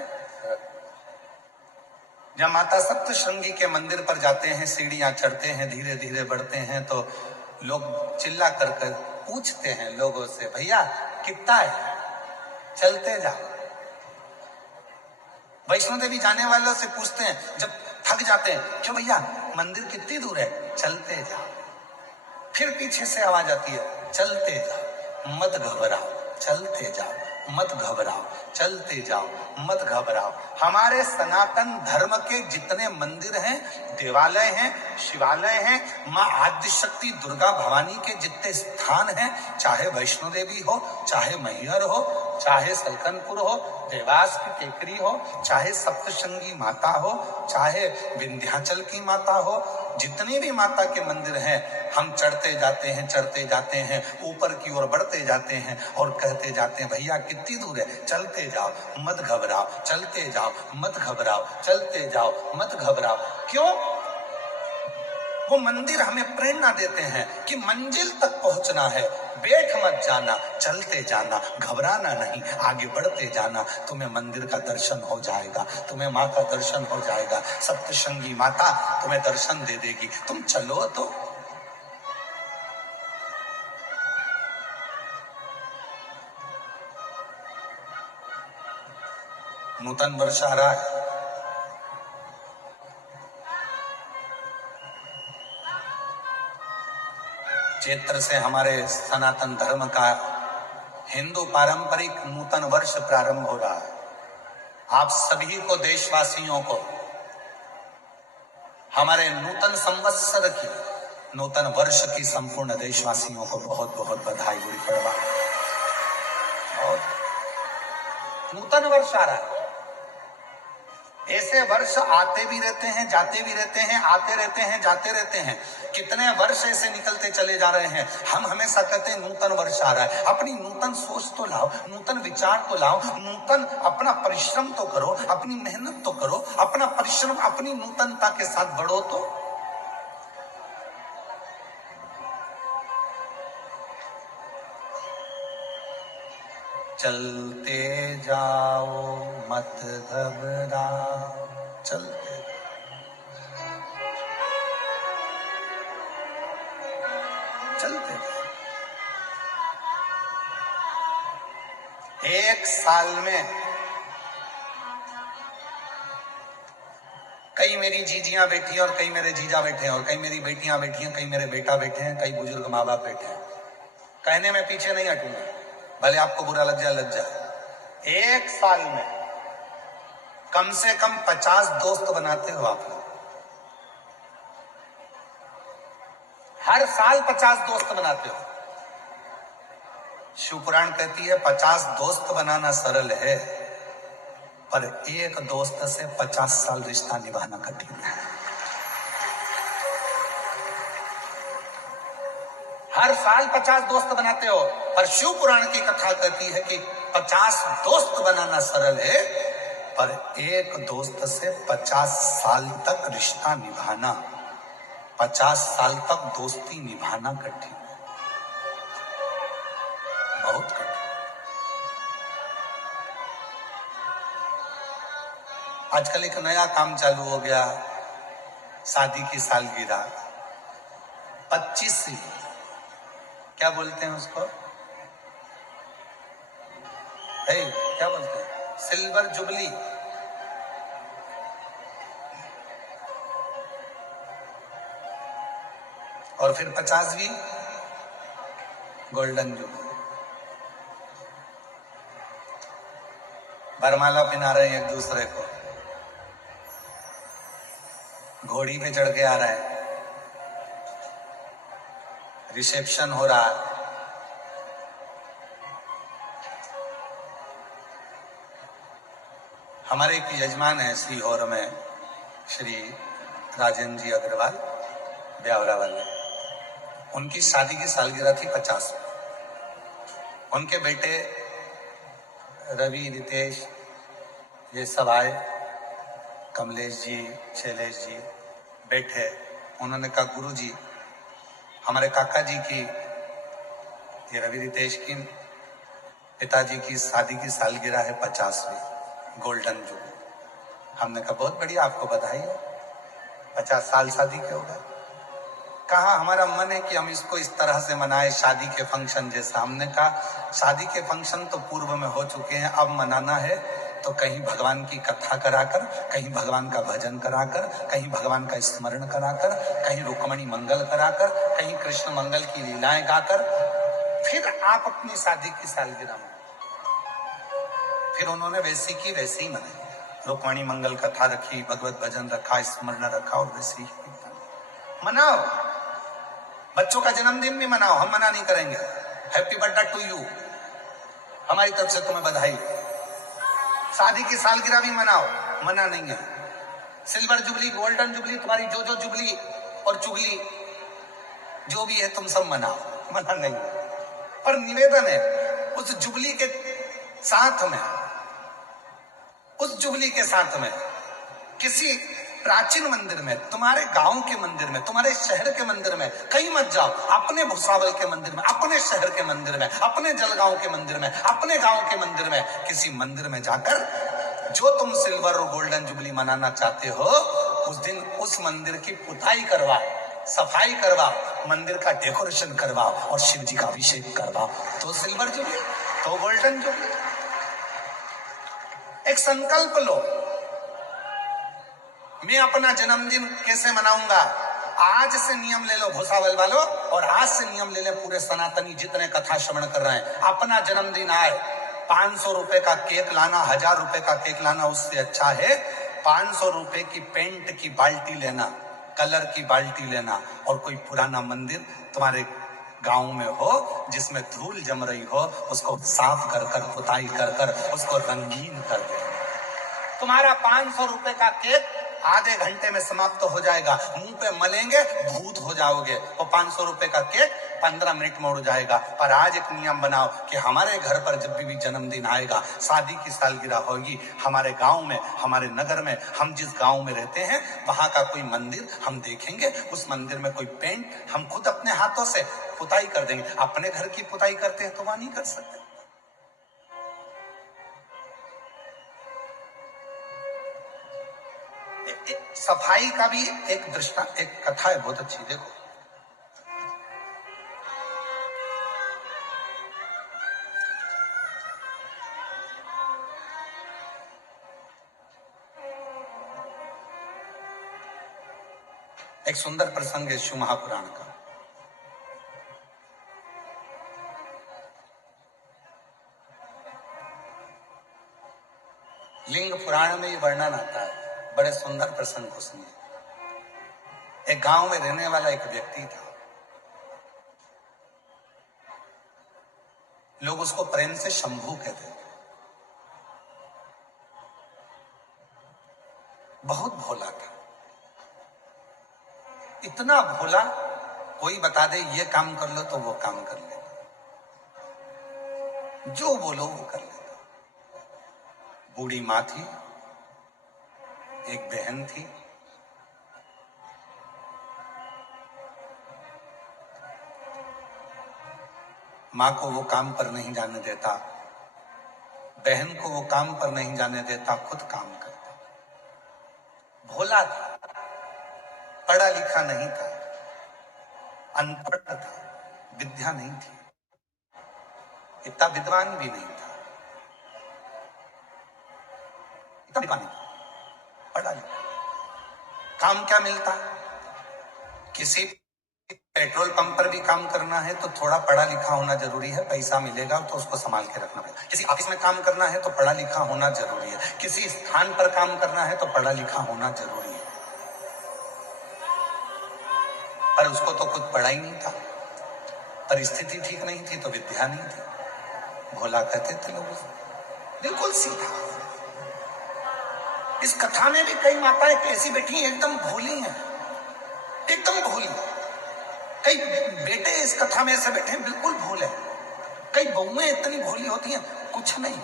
जब माता सप्तशृंगी के मंदिर पर जाते हैं, सीढ़ियां चढ़ते हैं, धीरे धीरे बढ़ते हैं, तो लोग चिल्ला कर पूछते हैं लोगों से, भैया कितना है? चलते जाओ। वैष्णो देवी जाने वालों से पूछते हैं, जब थक जाते हैं, क्यों भैया मंदिर कितनी दूर है? चलते जाओ। फिर पीछे से आवाज आती है, चलते जाओ, मत घबराओ, चलते जाओ, मत घबराओ, चलते जाओ, मत घबराओ। हमारे सनातन धर्म के जितने मंदिर हैं, देवालय हैं, शिवालय हैं, माँ आदिशक्ति दुर्गा भवानी के जितने स्थान हैं, चाहे वैष्णो देवी हो, चाहे मैहर हो, चाहे सलकनपुर हो, देवास की टेकरी हो, चाहे सप्तशृंगी माता हो, चाहे विंध्याचल की माता हो, जितनी भी माता के मंदिर हैं, हम चढ़ते जाते हैं, चढ़ते जाते हैं, ऊपर की ओर बढ़ते जाते हैं और कहते जाते हैं, भैया कितनी दूर है? चलते जाओ, मत घबराओ, चलते जाओ, मत घबराओ, चलते जाओ, मत घबराओ। क्यों? वो मंदिर हमें प्रेरणा देते हैं कि मंजिल तक पहुंचना है, बैठ मत जाना, चलते जाना, घबराना नहीं, आगे बढ़ते जाना, तुम्हें मंदिर का दर्शन हो जाएगा, तुम्हें माँ का दर्शन हो जाएगा, सप्तशृंगी माता तुम्हें दर्शन दे देगी, तुम चलो तो। नूतन वर्ष आ रहा है, चैत्र से हमारे सनातन धर्म का हिंदू पारंपरिक नूतन वर्ष प्रारंभ हो रहा है। आप सभी को, देशवासियों को, हमारे नूतन संवत्सर की, नूतन वर्ष की संपूर्ण देशवासियों को बहुत बहुत बधाई, गुड़ी पड़वा। और नूतन वर्ष आ रहा है, ऐसे वर्ष आते भी रहते हैं, जाते भी रहते हैं, आते रहते हैं, जाते रहते हैं, कितने वर्ष ऐसे निकलते चले जा रहे हैं। हम हमेशा कहते हैं नूतन वर्ष आ रहा है, अपनी नूतन सोच तो लाओ, नूतन विचार तो लाओ, नूतन अपना परिश्रम तो करो, अपनी मेहनत तो करो, अपना परिश्रम अपनी नूतनता के साथ बढ़ो तो। चलते जाओ, मत घबराओ, चलते चलते जाओ। एक साल में कई मेरी जीजियां बैठी हैं और कई मेरे जीजा बैठे हैं, और कई मेरी बेटियां बैठी हैं, कई मेरे बेटा बैठे हैं, कई बुजुर्ग माँ बाप बैठे हैं। कहने में पीछे नहीं हटूंगा, भले आपको बुरा लग जाए लग जाए। एक साल में कम से कम 50 दोस्त बनाते हो आप लोग। हर साल 50 दोस्त बनाते हो। शिव पुराण कहती है 50 दोस्त बनाना सरल है, पर एक दोस्त से 50 साल रिश्ता निभाना कठिन है। हर साल 50 दोस्त बनाते हो, पर शिव पुराण की कथा कहती है कि 50 दोस्त बनाना सरल है, पर एक दोस्त से 50 साल तक रिश्ता निभाना, 50 साल तक दोस्ती निभाना कठिन है, बहुत कठिन। आजकल एक नया काम चालू हो गया, शादी की सालगिरह 25, क्या बोलते हैं उसको, क्या बोलते हैं, सिल्वर जुबली। और फिर 50वीं गोल्डन जुबली। बरमाला पहना रहे हैं एक दूसरे को, घोड़ी पे चढ़ के आ रहा है, रिसेप्शन हो रहा है। हमारे एक यजमान है सीहोर में, श्री राजेंद्र जी अग्रवाल ब्यावरा वाले, उनकी शादी की सालगिरह थी 50। उनके बेटे रवि, रितेश, ये सब आए, कमलेश जी, शैलेश जी बैठे। उन्होंने कहा गुरु जी, हमारे काका जी की, ये रवि रितेश की पिताजी की शादी की सालगिरह है 50वीं गोल्डन जुबली। हमने कहा बहुत बढ़िया, आपको बधाई है, 50 साल शादी के हो गए। कहा हमारा मन है कि हम इसको इस तरह से मनाए, शादी के फंक्शन जैसा। हमने कहा शादी के फंक्शन तो पूर्व में हो चुके हैं, अब मनाना है तो कहीं भगवान की कथा कराकर, कहीं भगवान का भजन कराकर, कहीं भगवान का स्मरण कराकर, कहीं रुक्मणी मंगल कराकर, कहीं कृष्ण मंगल की लीलाएं गाकर, फिर आप अपनी शादी की सालगिरह में। फिर उन्होंने वैसी की वैसी ही मनाई, रुक्मणी मंगल कथा रखी, भगवत भजन रखा, स्मरण रखा, और वैसी ही मनाओ। बच्चों का जन्मदिन भी मनाओ, हम मना नहीं करेंगे। हैप्पी बर्थडे टू यू, हमारी तरफ से तुम्हें बधाई। शादी की सालगिरह भी मनाओ, मना नहीं है। सिल्वर जुबली, गोल्डन जुबली, तुम्हारी जो जो जुबली और चुगली जो भी है तुम सब मनाओ, मना नहीं। पर निवेदन है उस जुबली के साथ में, उस जुबली के साथ में किसी प्राचीन मंदिर में, तुम्हारे गांव के मंदिर में, तुम्हारे शहर के मंदिर में, कहीं मत जाओ, अपने भुसावल के मंदिर में, अपने शहर के मंदिर में, अपने जलगांव के मंदिर में, अपने गांव के मंदिर में, किसी मंदिर में जाकर जो तुम सिल्वर और गोल्डन जुबली मनाना चाहते हो, उस दिन उस मंदिर की पुताई करवाओ, सफाई करवाओ, मंदिर का डेकोरेशन करवाओ और शिव जी का अभिषेक करवाओ, तो सिल्वर जुबली, तो गोल्डन जुबली। एक संकल्प लो, मैं अपना जन्मदिन कैसे मनाऊंगा। आज से नियम ले लो भुसावल वालों, और आज से नियम ले ले पूरे सनातनी जितने कथा श्रवण कर रहे हैं। अपना जन्मदिन आए, 500 रुपए का केक लाना, 1000 रुपए का केक लाना उससे अच्छा है 500 रुपए की पेंट की बाल्टी लेना, कलर की बाल्टी लेना, और कोई पुराना मंदिर तुम्हारे गांव में हो जिसमें धूल जम रही हो, उसको साफ कर कर, पुताई कर कर, उसको रंगीन कर दे। तुम्हारा 500 रुपए का केक आधे घंटे में समाप्त हो जाएगा, मुंह पे मलेंगे भूत हो जाओगे, और 500 रुपए का केक 15 मिनट में उड़ जाएगा। पर आज एक नियम बनाओ कि हमारे घर पर जब भी जन्मदिन आएगा, शादी की सालगिरह होगी, हमारे गांव में, हमारे नगर में, हम जिस गांव में रहते हैं वहां का कोई मंदिर हम देखेंगे, उस मंदिर में कोई पेंट हम खुद अपने हाथों से पुताई कर देंगे। अपने घर की पुताई करते हैं तो वहां नहीं कर सकते। सफाई का भी एक दृष्टांत, एक कथा है बहुत अच्छी, देखो। एक सुंदर प्रसंग है शिव महापुराण का। लिंग पुराण में ये वर्णन आता है, बड़े सुंदर प्रसंग को सुनिए। एक गांव में रहने वाला एक व्यक्ति था। लोग उसको प्रेम से शंभू कहते थे। बहुत भोला था, इतना भोला, कोई बता दे ये काम कर लो तो वो काम कर लेता, जो बोलो वो कर लेता। बूढ़ी माँ थी, एक बहन थी, माँ को वो काम पर नहीं जाने देता, बहन को वो काम पर नहीं जाने देता, खुद काम करता। भोला था, पढ़ा लिखा नहीं था, अनपढ़ था, विद्या नहीं थी, इतना विद्वान भी नहीं था, इतना विद्वान नहीं था, पढ़ा लिखा। काम क्या मिलता? किसी पेट्रोल पंप पर भी काम करना है तो थोड़ा पढ़ा लिखा होना जरूरी है, पैसा मिलेगा तो उसको संभाल के रखना पड़ेगा। किसी ऑफिस में काम करना है तो पढ़ा लिखा होना जरूरी है, किसी स्थान पर काम करना है तो पढ़ा लिखा होना जरूरी है। पर उसको तो खुद पढ़ा ही नहीं था, परिस्थिति ठीक नहीं थी तो विद्या नहीं थी। भोला कहते थे लोग, बिल्कुल सीधा। इस कथा में भी कई माताएं कैसी बैठी हैं, एकदम भोली हैं, एकदम भोली। कई बेटे इस कथा में ऐसे बैठे हैं, बिल्कुल भोले। कई बहुएं इतनी भोली होती हैं, कुछ नहीं,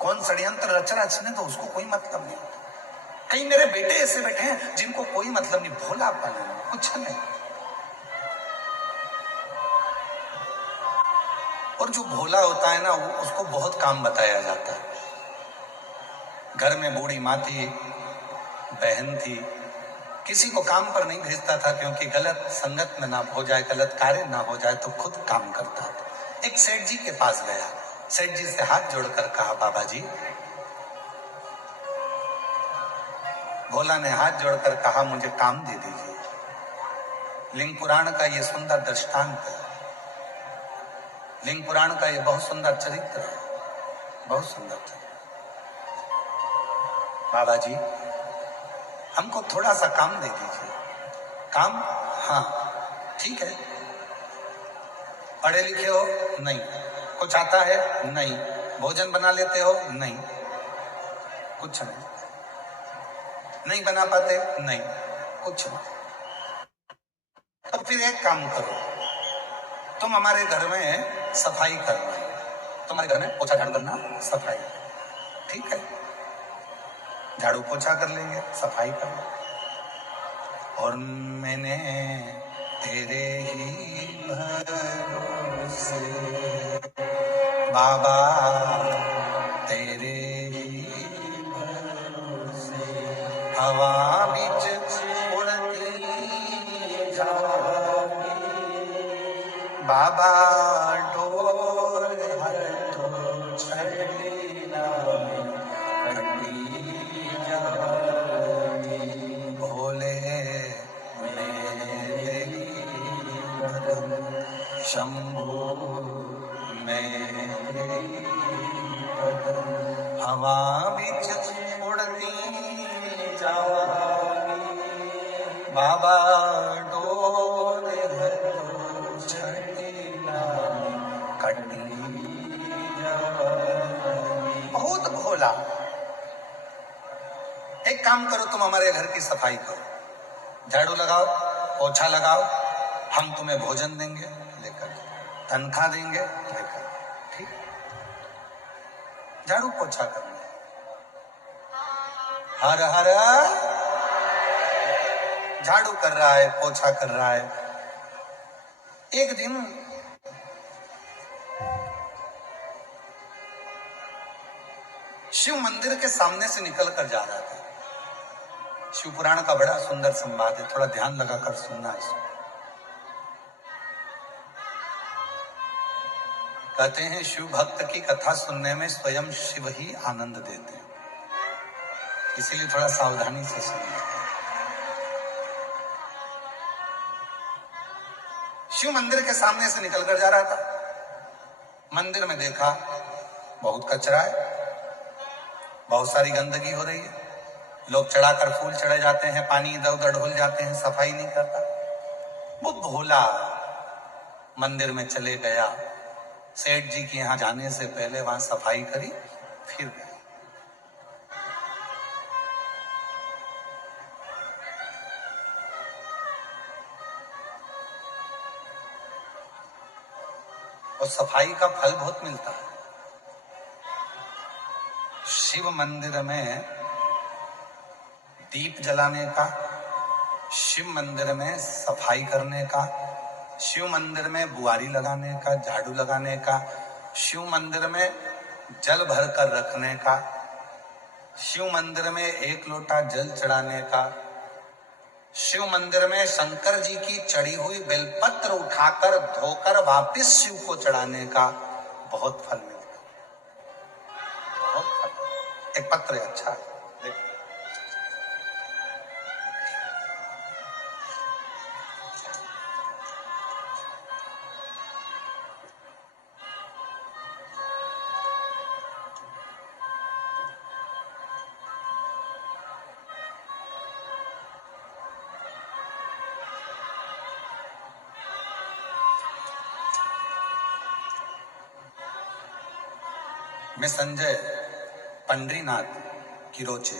कौन षड्यंत्र रच रचने तो उसको कोई मतलब नहीं। कई मेरे बेटे ऐसे बैठे हैं जिनको कोई मतलब नहीं, भोला पाना कुछ नहीं। और जो भोला होता है ना, उसको बहुत काम बताया जाता है। घर में बूढ़ी माँ थी, बहन थी, किसी को काम पर नहीं भेजता था क्योंकि गलत संगत में ना हो जाए, गलत कार्य ना हो जाए, तो खुद काम करता था। एक सेठ जी के पास गया, सेठ जी से हाथ जोड़कर कहा, बाबा जी। भोला ने हाथ जोड़कर कहा, मुझे काम दे दीजिए। लिंग पुराण का ये सुंदर दृष्टांत है, लिंग पुराण का ये बहुत सुंदर चरित्र है, बहुत सुंदर चरित्र। बाबा जी, हमको थोड़ा सा काम दे दीजिए। काम? हाँ ठीक है। पढ़े लिखे हो? नहीं। कुछ आता है? नहीं। भोजन बना लेते हो? नहीं। कुछ नहीं। नहीं बना पाते? नहीं। कुछ नहीं। तो फिर एक काम करो, तुम हमारे घर में सफाई करना, तुम्हारे घर में पोछा झाड़ू करना, सफाई। ठीक है, झाड़ू पोछा कर लेंगे, सफाई कर लेंगे। और मैंने तेरे ही भरोसे बाबा, तेरे ही भरोसे हवा बीच उड़ती जाऊंगी बाबा, डोर हर तो छड़ी ना भोले मेरे शंभू मेरे हवा बीच उड़ती जाऊंगी बाबा, डोर कटी। बहुत भोला। एक काम करो, तुम हमारे घर की सफाई करो, झाड़ू लगाओ, पोछा लगाओ, हम तुम्हें भोजन देंगे, लेकर तनख्वाह देंगे, लेकर। ठीक, झाड़ू पोछा करना। हर हर झाड़ू कर रहा है, पोछा कर रहा है। एक दिन शिव मंदिर के सामने से निकल कर जा रहा था। शिव पुराण का बड़ा सुंदर संवाद है, थोड़ा ध्यान लगाकर सुनना इसको। कहते हैं शिव भक्त की कथा सुनने में स्वयं शिव ही आनंद देते हैं, इसीलिए थोड़ा सावधानी से सुनिए। शिव मंदिर के सामने से निकल कर जा रहा था। मंदिर में देखा बहुत कचरा है, बहुत सारी गंदगी हो रही है, लोग चढ़ाकर फूल चढ़े जाते हैं, पानी इधर उधर ढुल जाते हैं, सफाई नहीं करता। वो भोला मंदिर में चले गया, सेठ जी के यहां जाने से पहले वहां सफाई करी, फिर गया। और सफाई का फल बहुत मिलता है। शिव मंदिर में दीप जलाने का, शिव मंदिर में सफाई करने का, शिव मंदिर में बुआरी लगाने का, झाड़ू लगाने का, शिव मंदिर में जल भर कर रखने का, शिव मंदिर में 1 लोटा जल चढ़ाने का, शिव मंदिर में शंकर जी की चढ़ी हुई बेलपत्र उठाकर धोकर वापस शिव को चढ़ाने का बहुत फल मिलता है, बहुत फल। एक पत्र है, अच्छा देखो। मैं संजय पंडरीनाथ किरोचे,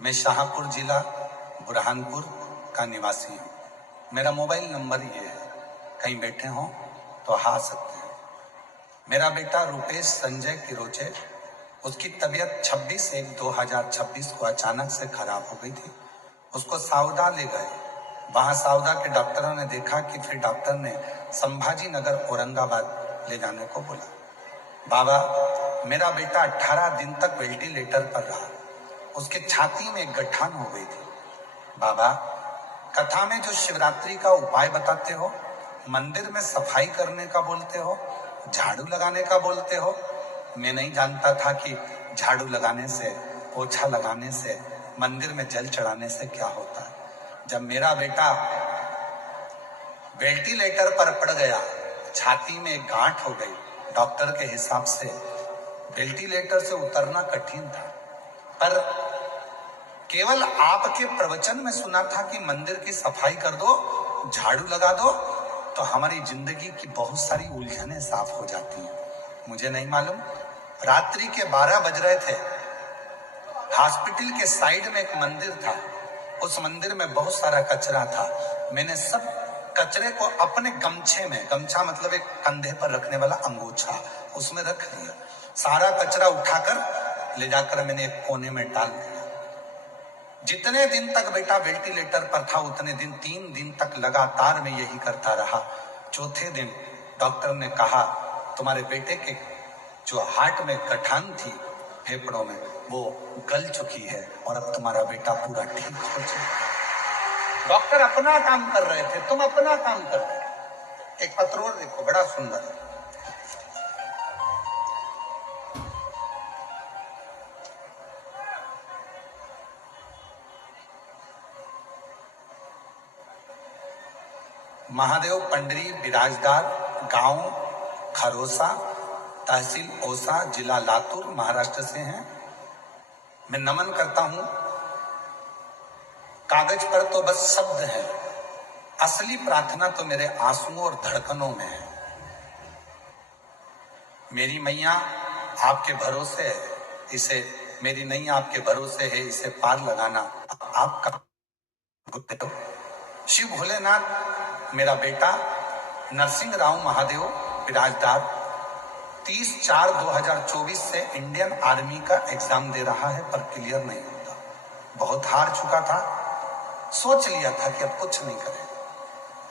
मैं शाहपुर जिला बुरहानपुर का निवासी हूँ। मेरा मोबाइल नंबर ये है, कहीं बैठे हो तो आ सकते हैं। मेरा बेटा रुपेश संजय किरोचे, उसकी तबीयत 26/1/2026 को अचानक से खराब हो गई थी। उसको सावदा ले गए, वहां सावदा के डॉक्टरों ने देखा कि फिर डॉक्टर ने संभाजी नगर औरंगाबाद ले जाने को बोला। बाबा, मेरा बेटा 18 दिन तक वेंटिलेटर पर रहा, उसके छाती में एक गठान हो गई थी। बाबा, कथा में जो शिवरात्रि का उपाय बताते हो, मंदिर में सफाई करने का बोलते हो, झाड़ू लगाने का बोलते हो, मैं नहीं जानता था कि झाड़ू लगाने से, पोछा लगाने से, मंदिर में जल चढ़ाने से क्या होता है। जब मेरा बेटा वेंटिलेटर पर पड़ गया, छाती में एक गांठ हो गई, डॉक्टर के हिसाब से वेंटिलेटर से उतरना कठिन था, पर केवल आपके प्रवचन में सुना था कि मंदिर की सफाई कर दो, झाड़ू लगा दो, तो हमारी जिंदगी की बहुत सारी उलझनें साफ हो जाती हैं। मुझे नहीं मालूम, रात्रि के 12 बज रहे थे, हॉस्पिटल के साइड में एक मंदिर था, उस मंदिर में बहुत सारा कचरा था। मैंने सब कचरे को अपने गमछे में, गमछा मतलब एक कंधे पर रखने वाला अंगोछा, उसमें रख लिया। सारा कचरा उठाकर ले जाकर मैंने एक कोने में डाल दिया। जितने दिन तक बेटा वेंटिलेटर पर था, उतने दिन 3 दिन तक लगातार मैं यही करता रहा। चौथे दिन डॉक्टर ने कहा, तुम्हारे बेटे के जो हार्ट में गठान थी, फेफड़ों में, वो गल चुकी है और अब तुम्हारा बेटा पूरा ठीक हो चुका। डॉक्टर अपना काम कर रहे थे, तुम अपना काम कर रहे थे। एक पत्र और देखो, बड़ा सुंदर। महादेव पंडरी बिराजदार, गांव खरोसा, तहसील ओसा, जिला लातूर, महाराष्ट्र से हैं। मैं नमन करता हूं। कागज पर तो बस शब्द हैं, असली प्रार्थना तो मेरे आंसुओं और धड़कनों में है। मेरी मैया आपके भरोसे है, इसे, मेरी नैया आपके भरोसे है, इसे पार लगाना आपका। शिव भोलेनाथ मेरा बेटा नरसिंह राव महादेव बिराजदार 30/4/2024 से इंडियन आर्मी का एग्जाम दे रहा है, पर क्लियर नहीं होता। बहुत हार चुका था, सोच लिया था कि अब कुछ नहीं करे।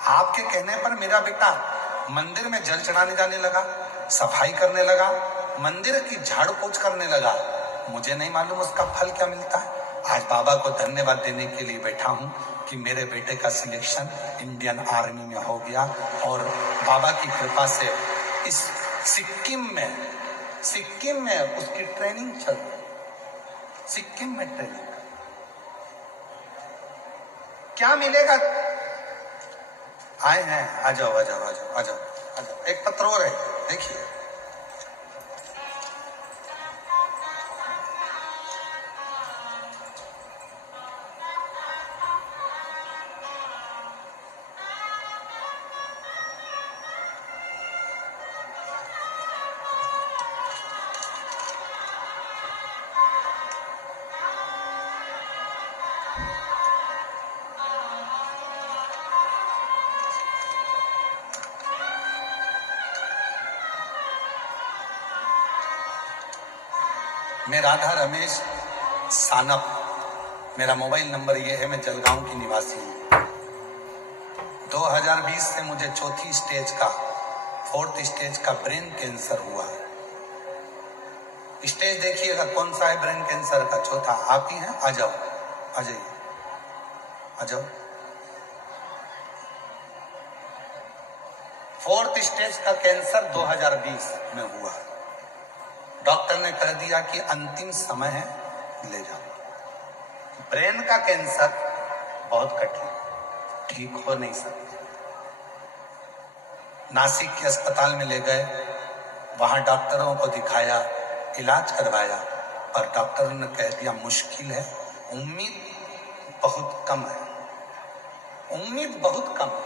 आपके कहने पर मेरा बेटा मंदिर में जल चढ़ाने जाने लगा, सफाई करने लगा, मंदिर की झाड़ू पोछ करने लगा। मुझे नहीं मालूम उसका फल क्या मिलता है। आज बाबा को धन्यवाद देने के लिए बैठा हूं कि मेरे बेटे का सिलेक्शन इंडियन आर्मी में हो गया और बाबा की कृपा से इस सिक्किम में उसकी ट्रेनिंग चल रही। सिक्किम में ट्रेनिंग क्या मिलेगा? आए हैं, आ जाओ आ जाओ आ जाओ आ जाओ आ जाओ। एक पत्र और है, देखिए। मैं राधा रमेश सानप, मेरा मोबाइल नंबर ये है, मैं जलगांव की निवासी हूँ। 2020 से मुझे चौथी स्टेज का, फोर्थ स्टेज का ब्रेन कैंसर हुआ है। स्टेज देखिएगा कौन सा है ब्रेन कैंसर का, चौथा। आप ही हैं, आ जाओ, आ जाइए, आ जाओ। फोर्थ स्टेज का कैंसर 2020 में हुआ। डॉक्टर ने कह दिया कि अंतिम समय है, ले जाओ। ब्रेन का कैंसर बहुत कठिन, ठीक हो नहीं सकता। नासिक के अस्पताल में ले गए, वहां डॉक्टरों को दिखाया, इलाज करवाया, पर डॉक्टर ने कह दिया मुश्किल है, उम्मीद बहुत कम है, उम्मीद बहुत कम है,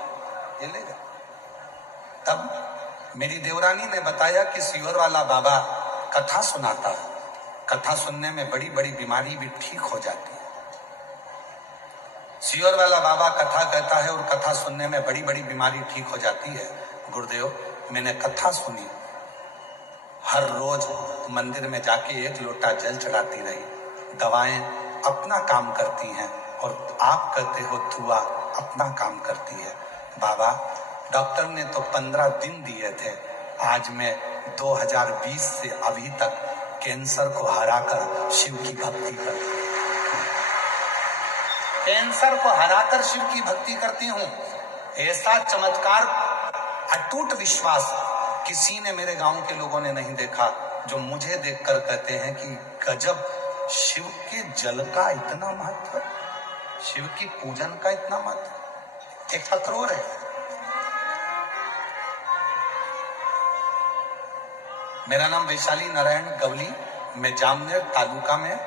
ये ले जाओ। तब मेरी देवरानी ने बताया कि सियोर वाला बाबा कथा सुनाता है, कथा सुनने में बड़ी बड़ी बीमारी भी ठीक हो जाती है। सियोर वाला बाबा कथा कहता है और कथा सुनने में बड़ी बड़ी बीमारी ठीक हो जाती है। गुरुदेव, मैंने कथा सुनी, हर रोज मंदिर में जाके 1 लोटा जल चढ़ाती रही, दवाएं अपना काम करती हैं और आप कहते हो दुआ अपना काम करती है। बाबा, डॉक्टर ने तो 15 दिन दिए थे, आज मैं 2020 से अभी तक कैंसर को हराकर शिव की भक्ति करती हूँ, कैंसर को हराकर शिव की भक्ति करती हूँ। ऐसा चमत्कार, अटूट विश्वास किसी ने, मेरे गांव के लोगों ने नहीं देखा, जो मुझे देखकर कहते हैं कि गजब, शिव के जल का इतना महत्व, शिव की पूजन का इतना महत्व। एक पत्रोर है, मेरा नाम वैशाली नारायण गवली, मैं जामनेर तालुका में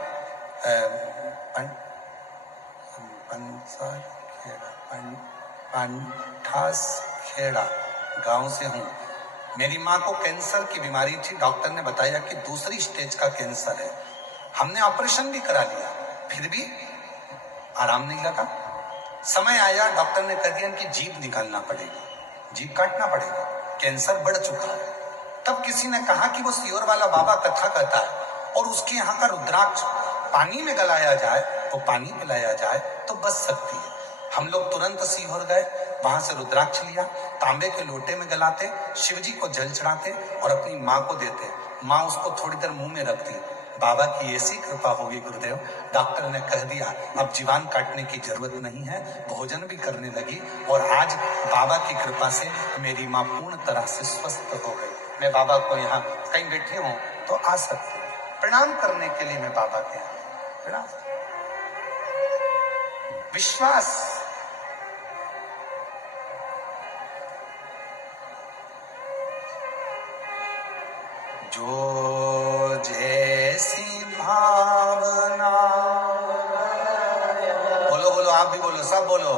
पंठास खेड़ा गांव से हूँ। मेरी माँ को कैंसर की बीमारी थी, डॉक्टर ने बताया कि दूसरी स्टेज का कैंसर है। हमने ऑपरेशन भी करा लिया, फिर भी आराम नहीं लगा। समय आया, डॉक्टर ने कह दिया कि जीभ निकालना पड़ेगा, जीभ काटना पड़ेगा, कैंसर बढ़ चुका है। तब किसी ने कहा कि वो सियोर वाला बाबा कथा कहता है और उसके यहाँ का रुद्राक्ष पानी में गलाया जाए, वो पानी पिलाया जाए तो बच सकती है। हम लोग तुरंत सीहोर गए, वहां से रुद्राक्ष लिया, तांबे के लोटे में गलाते, शिवजी को जल चढ़ाते और अपनी माँ को देते। माँ उसको थोड़ी देर मुंह में रखती। बाबा की ऐसी कृपा होगी गुरुदेव, डॉक्टर ने कह दिया अब जीवान काटने की जरूरत नहीं है, भोजन भी करने लगी और आज बाबा की कृपा से मेरी माँ पूर्ण तरह से स्वस्थ हो गई। मैं बाबा को यहाँ कहीं बैठे हूँ तो आ सकते हैं, प्रणाम करने के लिए मैं बाबा के यहाँ प्रणाम। विश्वास, जो जैसी भावना, बोलो बोलो, आप भी बोलो, सब बोलो,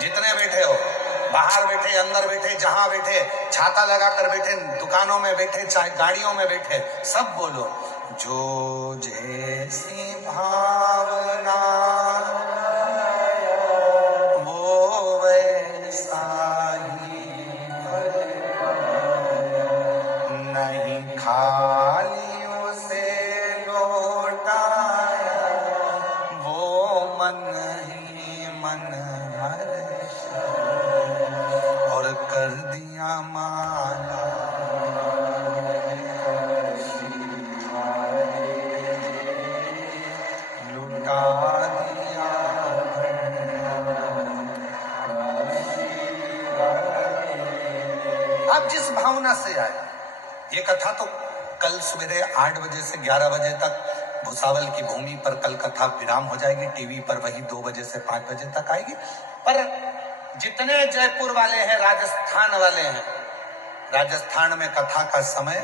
जितने बैठे हो, बाहर बैठे, अंदर बैठे, जहां बैठे, छाता लगाकर बैठे, दुकानों में बैठे, चाहे गाड़ियों में बैठे, सब बोलो, जो जैसी भावना वो वैसा ही, नहीं खाली उसे लौटाया, वो मन ही मन हर्षा और कर दिया माला, लुटा दिया। आप जिस भावना से आए, ये कथा तो कल सवेरे 8 बजे से 11 बजे तक भुसावल की भूमि पर कल कथा विराम हो जाएगी, टीवी पर वही 2 बजे से 5 बजे तक आएगी। पर जितने जयपुर वाले हैं राजस्थान वाले हैं, राजस्थान में कथा का समय,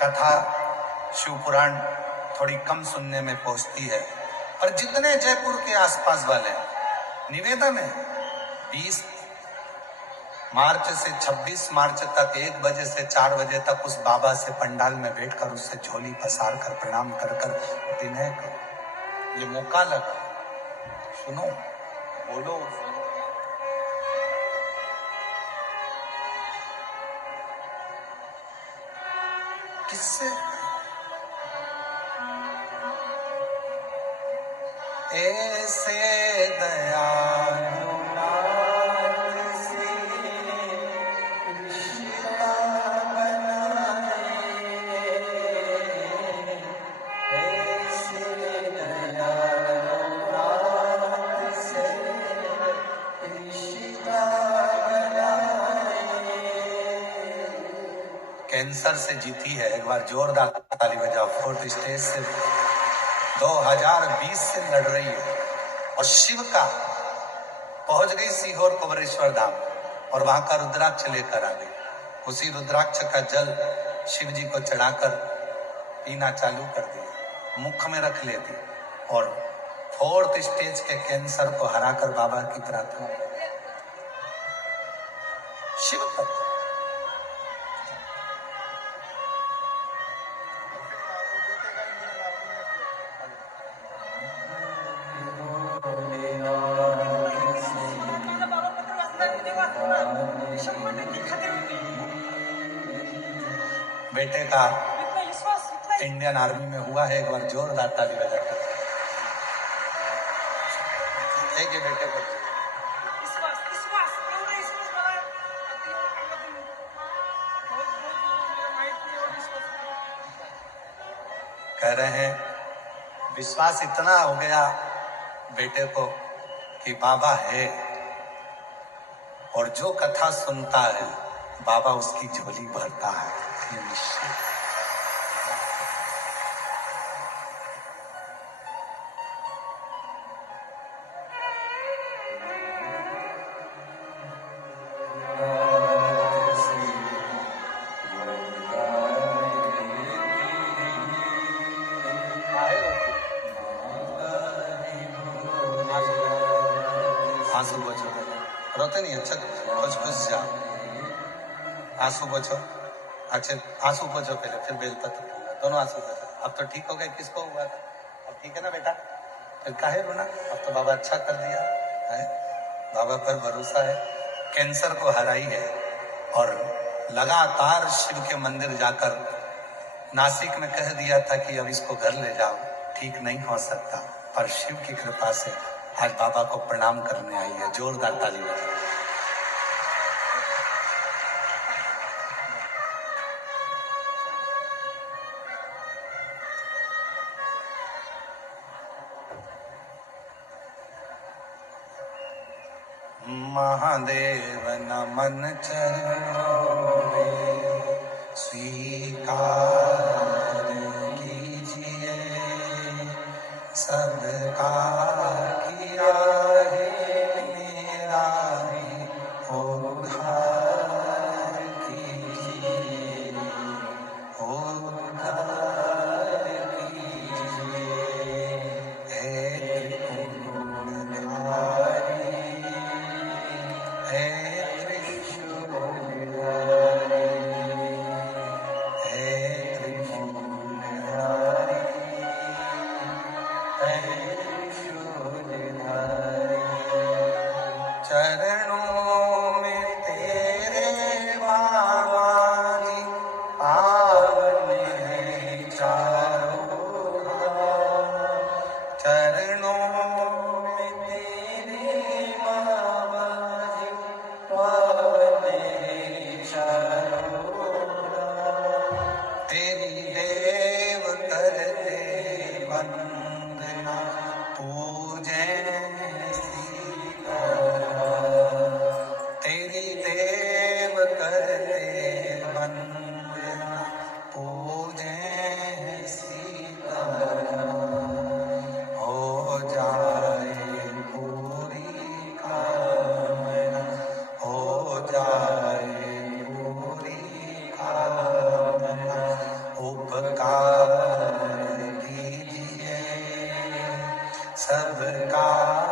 कथा शिव पुराण थोड़ी कम सुनने में पहुंचती है। और जितने जयपुर के आसपास वाले हैं, निवेदन है 20 मार्च से 26 मार्च तक 1 बजे से 4 बजे तक उस बाबा से पंडाल में बैठकर उससे झोली पसार कर प्रणाम कर कर विनय करो। ये मौका लगा, सुनो, बोलो। किससे? ऐसे दयालु कैंसर से जीती है। एक बार जोरदार ताली बजाओ। 4th स्टेज से 2020 से लड़ रही है और शिव का पहुंच गई सीहोर कुबरेश्वर धाम और वहां का रुद्राक्ष लेकर आ गई। उसी रुद्राक्ष का जल शिव जी को चढ़ाकर पीना चालू कर दिया, मुख में रख लेती और 4th स्टेज के कैंसर को हराकर बाबा की प्रार्थना शिव तत्व। बेटे का इंडियन आर्मी में हुआ है। एक बार जोरदार ताली बजाकर एक बेटे को कह रहे हैं विश्वास इतना हो गया बेटे को कि बाबा है और जो कथा सुनता है बाबा उसकी झोली भरता है। ये निश्चित। आंसू पोछो, रोते नहीं, अच्छा खुश खुश जाओ। आंसू पोछो, अच्छे आंसू पोछो पहले, फिर बेलपत्र दोनों आंसू पोछो। अब तो ठीक हो गए, किसको हुआ था? अब ठीक है ना बेटा, फिर काहे रोना? अब तो बाबा अच्छा कर दिया है, बाबा पर भरोसा है। कैंसर को हराई है और लगातार शिव के मंदिर जाकर नासिक में कह दिया था कि अब इसको घर ले जाओ, ठीक नहीं हो सकता, पर शिव की कृपा से आज बाबा को प्रणाम करने आई है। जोरदार ताली बजाओ। महादेव नमन चरणों में स्वीकार कीजिए, सबका किया है मेरा भी उद्धार कीजिए, उद्धार कीजिए। हे त्रिपुरारी, हे त्रिशूलधारी, हे त्रिशूलधारी, हे त्रिशूलधारी। स्वीकार कीजिए, सबका